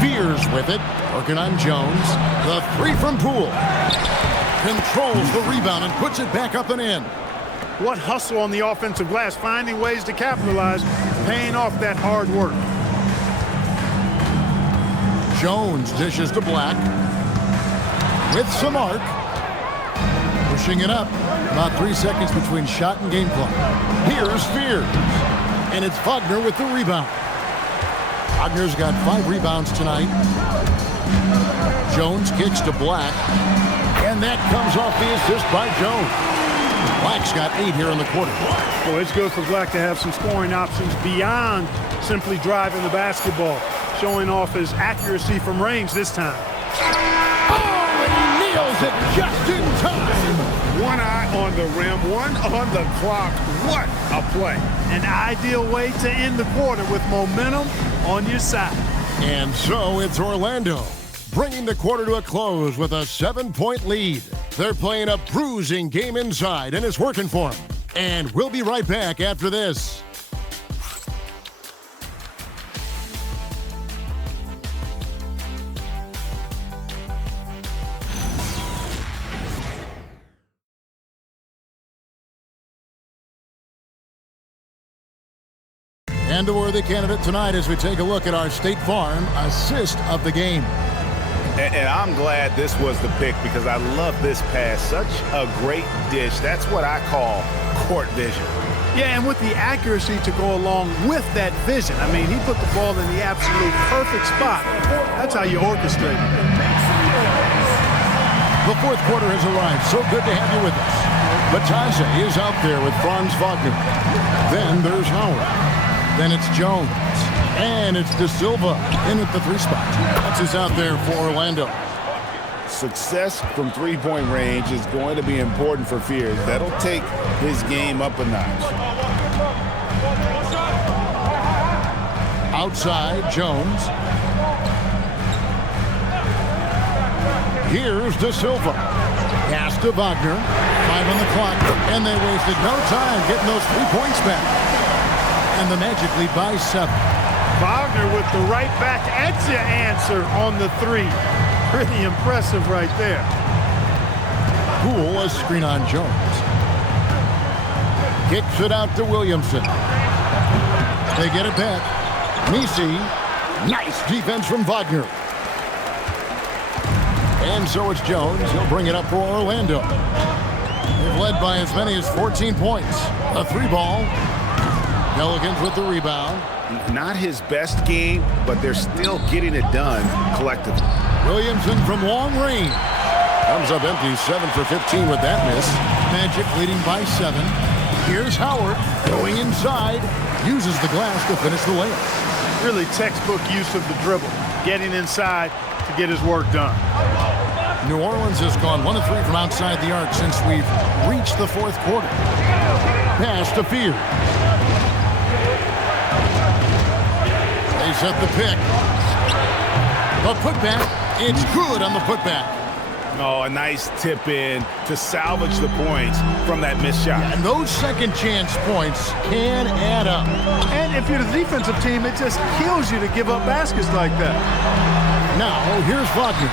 Fears with it. Working on Jones. The 3 from Poole. Controls the rebound and puts it back up and in. What hustle on the offensive glass, finding ways to capitalize, paying off that hard work. Jones dishes to Black. With some arc. Pushing it up. About 3 seconds between shot and game clock. Here's Fears. And it's Wagner with the rebound. Wagner's got 5 rebounds tonight. Jones kicks to Black. And that comes off the assist by Jones. Black's got 8 here in the quarter. Well, it's good for Black to have some scoring options beyond simply driving the basketball, showing off his accuracy from range this time. Oh, and he nails it just in time. One eye on the rim, one on the clock. What a play. An ideal way to end the quarter with momentum on your side. And so it's Orlando, bringing the quarter to a close with a 7-point lead. They're playing a bruising game inside, and it's working for them. And we'll be right back after this. And a worthy candidate tonight as we take a look at our State Farm assist of the game. And I'm glad this was the pick because I love this pass. Such a great dish. That's what I call court vision. Yeah, and with the accuracy to go along with that vision. I mean, he put the ball in the absolute perfect spot. That's how you orchestrate it. The 4th quarter has arrived. So good to have you with us. Bataze is out there with Franz Wagner. Then there's Howard. Then it's Jones. And it's De Silva in at the 3 spot. That's who's out there for Orlando. Success from 3-point range is going to be important for Fears. That'll take his game up a notch. Outside, Jones. Here's De Silva. Pass to Wagner. 5 on the clock. And they wasted no time getting those 3 points back. And the Magic lead by 7. Wagner with the right back edge answer on the 3. Pretty impressive right there. Poole, a screen on Jones. Kicks it out to Williamson. They get it back. Misi. Nice defense from Wagner. And so it's Jones. He'll bring it up for Orlando. They've led by as many as 14 points. A 3-ball. Pelicans with the rebound. Not his best game, but they're still getting it done collectively. Williamson from long range. Comes up empty, 7 for 15 with that miss. Magic leading by 7. Here's Howard going inside. Uses the glass to finish the layup. Really textbook use of the dribble. Getting inside to get his work done. New Orleans has gone 1 of 3 from outside the arc since we've reached the 4th quarter. Pass to Fears. They set the pick. The putback. It's good on the putback. Oh, a nice tip in to salvage the points from that missed shot. And those second chance points can add up. And if you're the defensive team, it just kills you to give up baskets like that. Now, here's Wagner.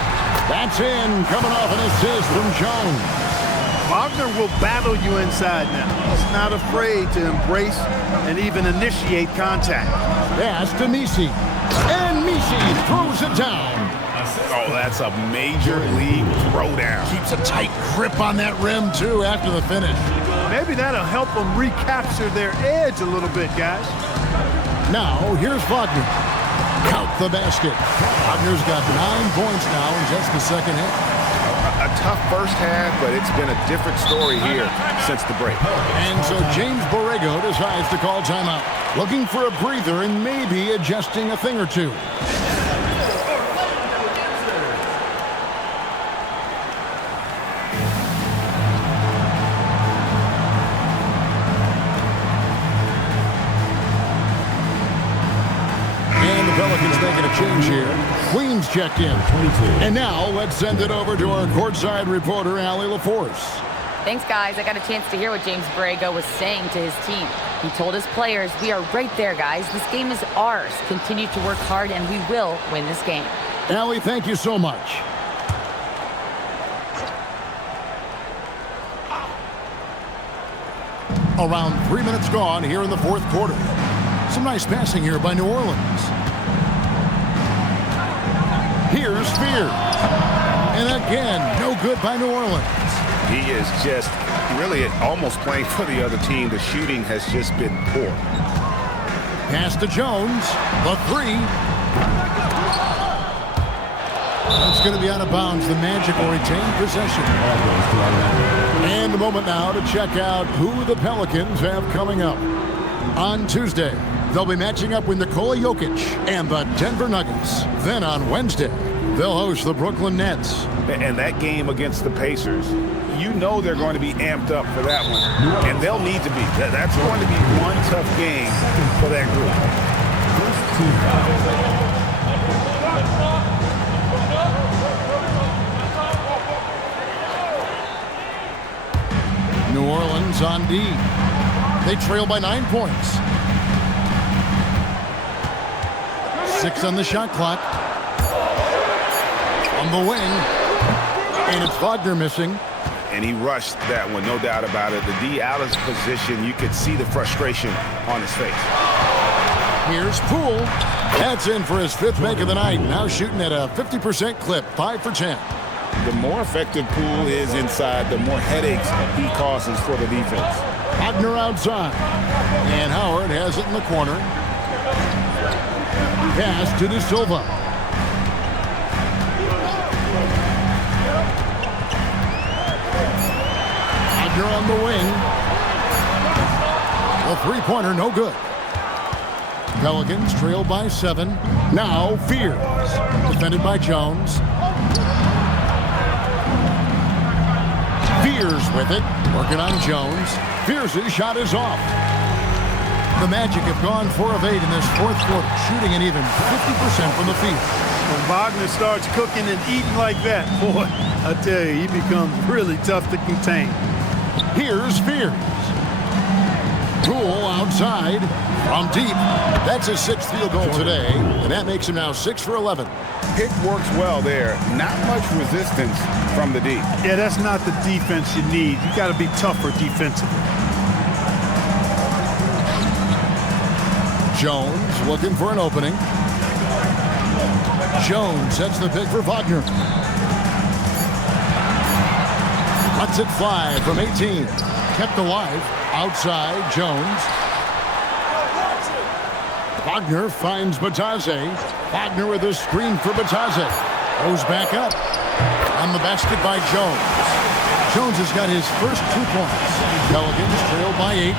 That's in, coming off an assist from Jones. Wagner will battle you inside now. He's not afraid to embrace and even initiate contact. Pass to Misi. And Misi throws it down. Oh, that's a major league throwdown. Keeps a tight grip on that rim, too, after the finish. Maybe that'll help them recapture their edge a little bit, guys. Now, here's Wagner. Count the basket. Wagner's got 9 points now in just the second half. A tough first half, but it's been a different story here since the break. And so James Borrego decides to call timeout, looking for a breather and maybe adjusting a thing or two. And the Pelicans making a change here. Queens checked in. And now let's send it over to our courtside reporter, Allie LaForce. Thanks, guys. I got a chance to hear what James Borrego was saying to his team. He told his players, we are right there, guys. This game is ours. Continue to work hard, and we will win this game. Allie, thank you so much. Around 3 minutes gone here in the fourth quarter. Some nice passing here by New Orleans. Here's Fear. And again, no good by New Orleans. He is just really almost playing for the other team. The shooting has just been poor. Pass to Jones. The 3. That's going to be out of bounds. The Magic will retain possession. And a moment now to check out who the Pelicans have coming up. On Tuesday, they'll be matching up with Nikola Jokic and the Denver Nuggets. Then on Wednesday, they'll host the Brooklyn Nets. And that game against the Pacers, you know they're going to be amped up for that one. And they'll need to be. That's going to be one tough game for that group. New Orleans on D. They trail by 9 points. 6 on the shot clock. On the wing. And it's Wagner missing. And he rushed that one, no doubt about it. The D out of his position, you could see the frustration on his face. Here's Poole. That's in for his 5th make of the night. Now shooting at a 50% clip, 5 for 10. The more effective Poole is inside, the more headaches he causes for the defense. Wagner outside. And Howard has it in the corner. Pass to De Silva. Wagner on the wing. The three-pointer, no good. Pelicans trail by 7. Now Fears. Defended by Jones. Fears with it. Working on Jones. Fears' shot is off. The Magic have gone 4 of 8 in this fourth quarter, shooting an even 50% from the field. When Wagner starts cooking and eating like that, boy, I tell you, he becomes really tough to contain. Here's Fears. Poole outside from deep. That's his 6th field goal today, and that makes him now 6 for 11. Pick works well there. Not much resistance from the D. Yeah, that's not the defense you need. You got to be tougher defensively. Jones looking for an opening. Jones sets the pick for Wagner. Lets it fly from 18. Kept alive. Outside, Jones. Wagner finds Batadze. Wagner with a screen for Batadze. Goes back up. On the basket by Jones. Jones has got his first 2 points. Pelicans trail by 8.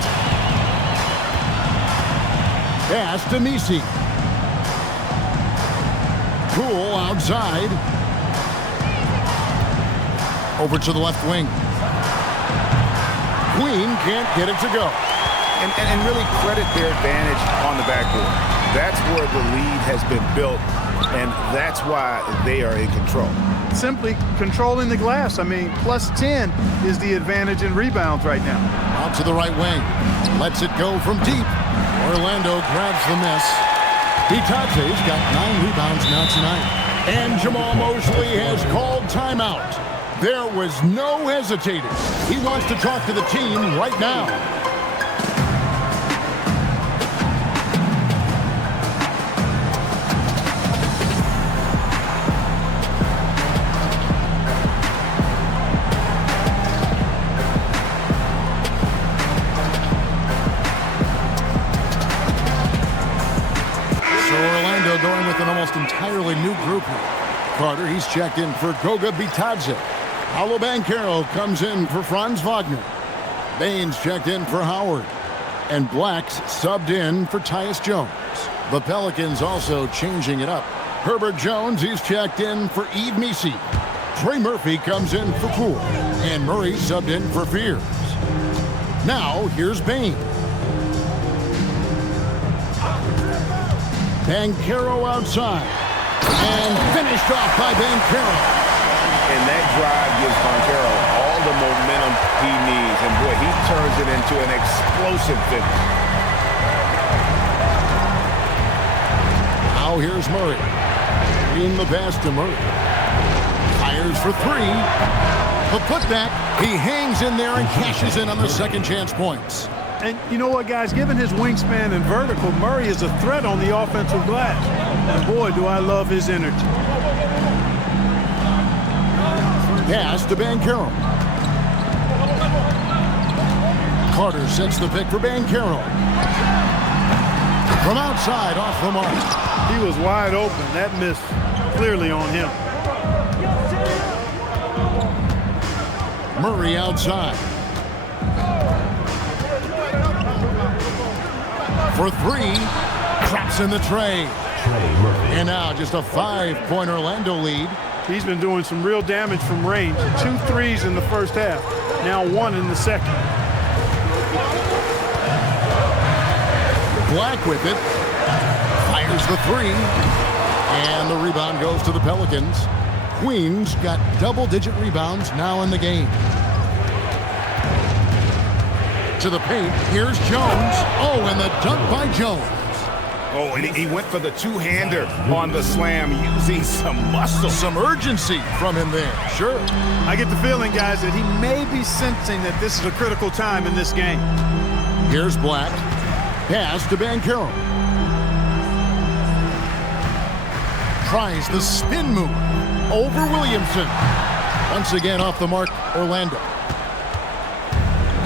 Pass to Misi. Poole outside. Over to the left wing. Queen can't get it to go. And really credit their advantage on the backboard. That's where the lead has been built, and that's why they are in control. Simply controlling the glass. I mean, plus 10 is the advantage in rebounds right now. Out to the right wing. Lets it go from deep. Orlando grabs the miss. Batadze's got 9 rebounds now tonight. And Jamal Mosley has called timeout. There was no hesitating. He wants to talk to the team right now. almost entirely new group here. Carter, he's checked in for Goga Bitadze. Paolo Banchero comes in for Franz Wagner. Baines checked in for Howard. And Black's subbed in for Tyus Jones. The Pelicans also changing it up. Herbert Jones, he's checked in for Yves Missi. Trey Murphy comes in for Poole. And Murray subbed in for Fears. Now, here's Baines. Banchero outside. And finished off by Banchero. And that drive gives Banchero all the momentum he needs. And, boy, he turns it into an explosive finish. Now here's Murray. In the pass to Murray. Fires for three. The putback. He hangs in there and cashes in on the second chance points. And you know what, guys? Given his wingspan and vertical, Murray is a threat on the offensive glass. And boy, do I love his energy. Pass to Banchero. Carter sets the pick for Banchero. From outside, off the mark. He was wide open. That miss clearly on him. Murray outside. For three. Traps in the tray. And now just a 5-point Orlando lead. He's been doing some real damage from range. 2 threes in the first half. Now 1 in the second. Black with it. Fires the three. And the rebound goes to the Pelicans. Queens got double-digit rebounds now in the game. To the paint. Here's Jones. Oh, and the dunk by Jones. Oh, and he went for the two-hander on the slam, using some muscle. Some urgency from him there. Sure. I get the feeling, guys, that he may be sensing that this is a critical time in this game. Here's Black. Pass to Banchero. Tries the spin move over Williamson. Once again off the mark, Orlando.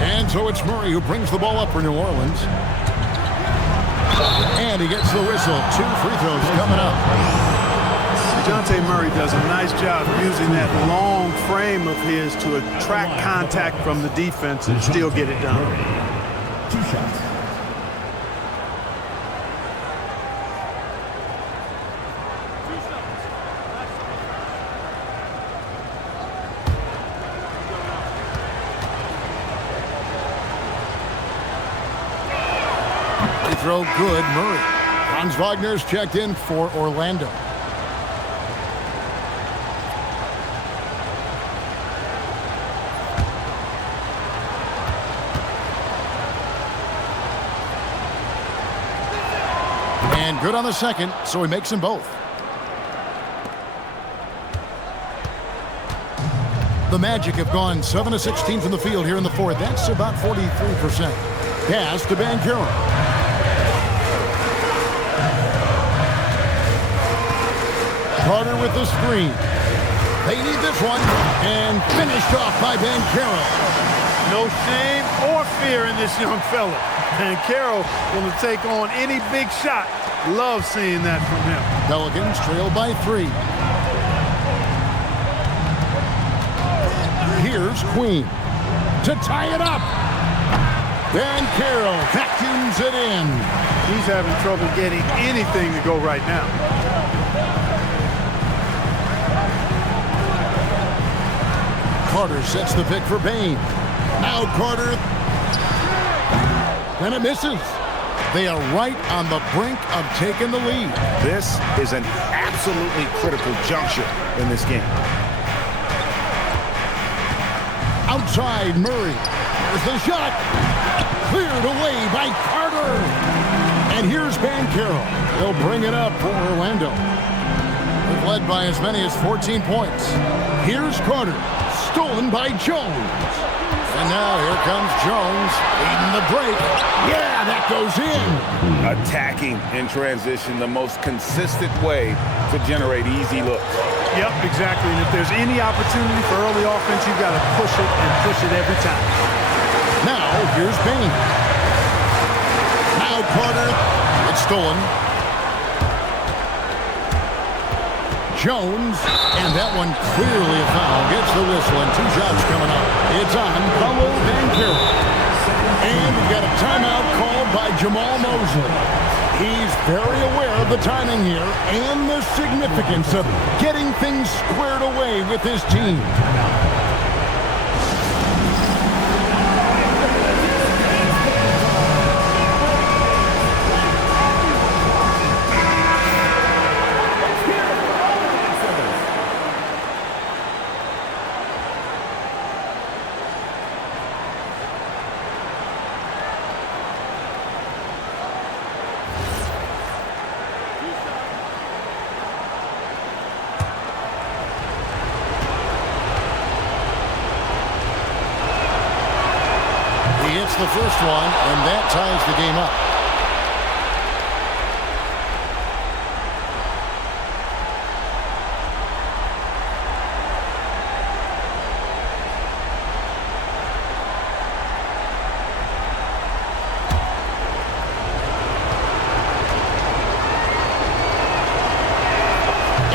And so it's Murray who brings the ball up for New Orleans. And he gets the whistle. 2 free throws coming up. DeJounte Murray does a nice job using that long frame of his to attract contact from the defense and still get it done. 2 shots. Throw good, Murray. Franz Wagner's checked in for Orlando. And good on the second, so he makes them both. The Magic have gone 7 of 16 from the field here in the fourth. That's about 43%. Pass to Banchero. Carter with the screen. They need this one. And finished off by Banchero. No shame or fear in this young fella. Banchero going to take on any big shot. Love seeing that from him. Pelicans trail by 3. Here's Queen to tie it up. Banchero vacuums it in. He's having trouble getting anything to go right now. Carter sets the pick for Bain. Now Carter. And it misses. They are right on the brink of taking the lead. This is an absolutely critical juncture in this game. Outside Murray. There's the shot. Cleared away by Carter. And here's Banchero. They'll bring it up for Orlando. They've led by as many as 14 points. Here's Carter. Stolen by Jones. And now here comes Jones leading the break. Yeah, that goes in. Attacking in transition, the most consistent way to generate easy looks. Yep, exactly. And if there's any opportunity for early offense, you've got to push it and push it every time. Now here's Bain. Now Carter. It's stolen. Jones, and that one clearly a foul. Gets the whistle, and 2 shots coming up. It's on Paolo Banchero. And we've got a timeout called by Jamal Mosley. He's very aware of the timing here and the significance of getting things squared away with his team. The first one, and that ties the game up.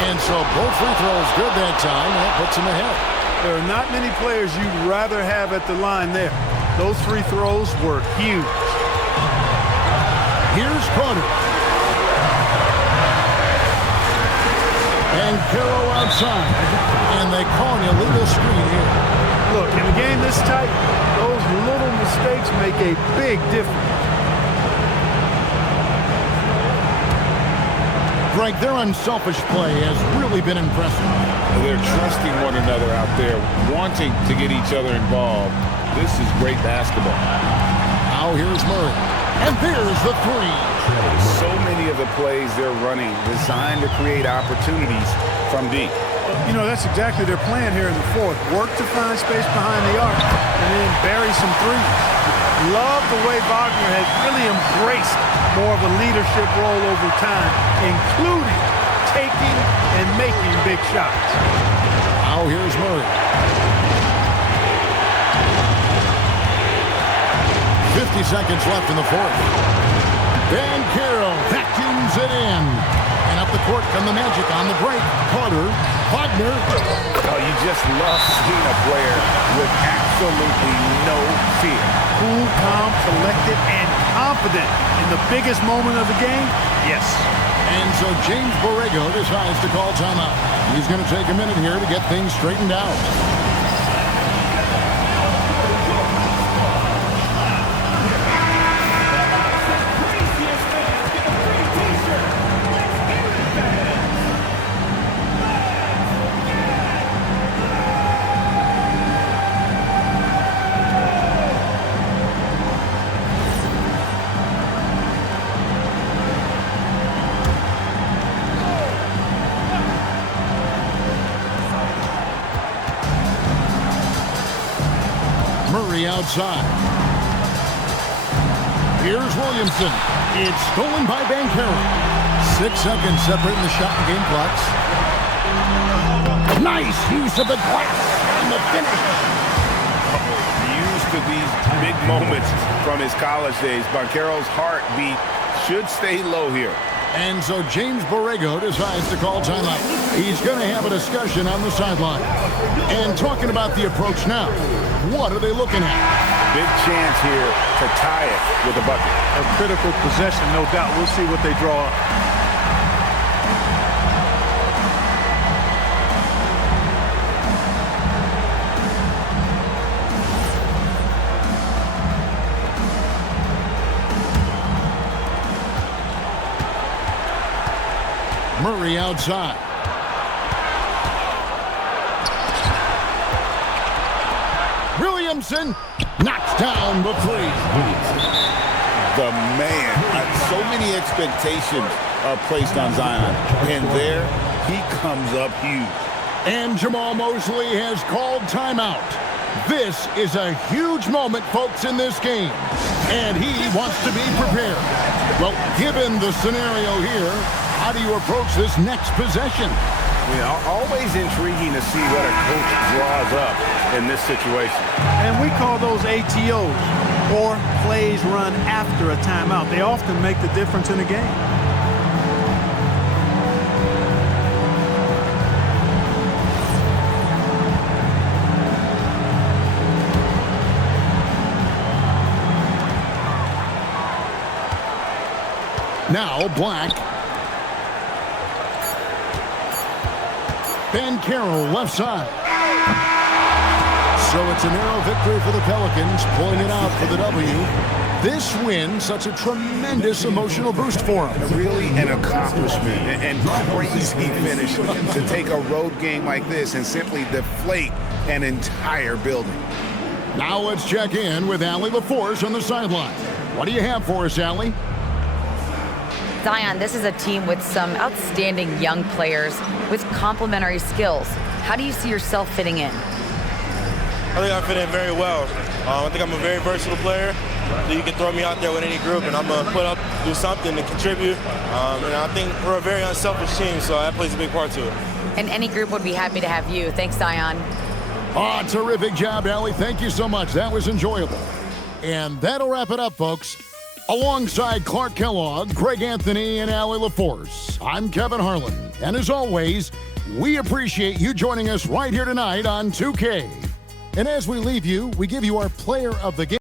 And so both free throws good that time. That puts him ahead. There are not many players you'd rather have at the line there. Those free throws were huge. Here's Carter. And Carroll outside. And they call an illegal screen here. Look, in a game this tight, those little mistakes make a big difference. Greg, their unselfish play has really been impressive. They're trusting one another out there, wanting to get each other involved. This is great basketball. Now here's Murray. And there's the 3. So many of the plays they're running designed to create opportunities from deep. You know, that's exactly their plan here in the fourth. Work to find space behind the arc and then bury some threes. Love the way Wagner has really embraced more of a leadership role over time, including taking and making big shots. Now here's Murray. 50 seconds left in the fourth. Banchero vacuums it in. And up the court come the Magic on the break. Carter, Wagner. Oh, you just love seeing a player with absolutely no fear. Cool, calm, collected, and confident in the biggest moment of the game? Yes. And so James Borrego decides to call timeout. He's going to take a minute here to get things straightened out. Outside. Here's Williamson. It's stolen by Banchero. 6 seconds separating the shot and game clocks. Nice use of the glass and the finish. Used to these big moments from his college days. Banchero's heartbeat should stay low here. And so James Borrego decides to call timeout. He's going to have a discussion on the sideline. And talking about the approach now, what are they looking at? Big chance here to tie it with a bucket. A critical possession, no doubt. We'll see what they draw up. Murray outside. Williamson knocks down the 3. The man. So many expectations are placed on Zion. And there he comes up huge. And Jamal Mosley has called timeout. This is a huge moment, folks, in this game. And he wants to be prepared. Well, given the scenario here, how do you approach this next possession? Always intriguing to see what a coach draws up in this situation. And we call those ATOs, or plays run after a timeout. They often make the difference in a game. Now Black. Ben Carroll left side. So it's a narrow victory for the Pelicans, pulling it out for the W. This win, such a tremendous emotional boost for them. Really an accomplishment and crazy finish to take a road game like this and simply deflate an entire building. Now let's check in with Allie LaForce on the sideline. What do you have for us, Allie? Zion, this is a team with some outstanding young players with complementary skills. How do you see yourself fitting in? I think I fit in very well. I think I'm a very versatile player. So you can throw me out there with any group, and I'm going to put up, do something to contribute. And I think we're a very unselfish team, so that plays a big part to it. And any group would be happy to have you. Thanks, Zion. Oh, terrific job, Allie. Thank you so much. That was enjoyable. And that'll wrap it up, folks. Alongside Clark Kellogg, Greg Anthony, and Allie LaForce, I'm Kevin Harlan. And as always, we appreciate you joining us right here tonight on 2K. And as we leave you, we give you our player of the game.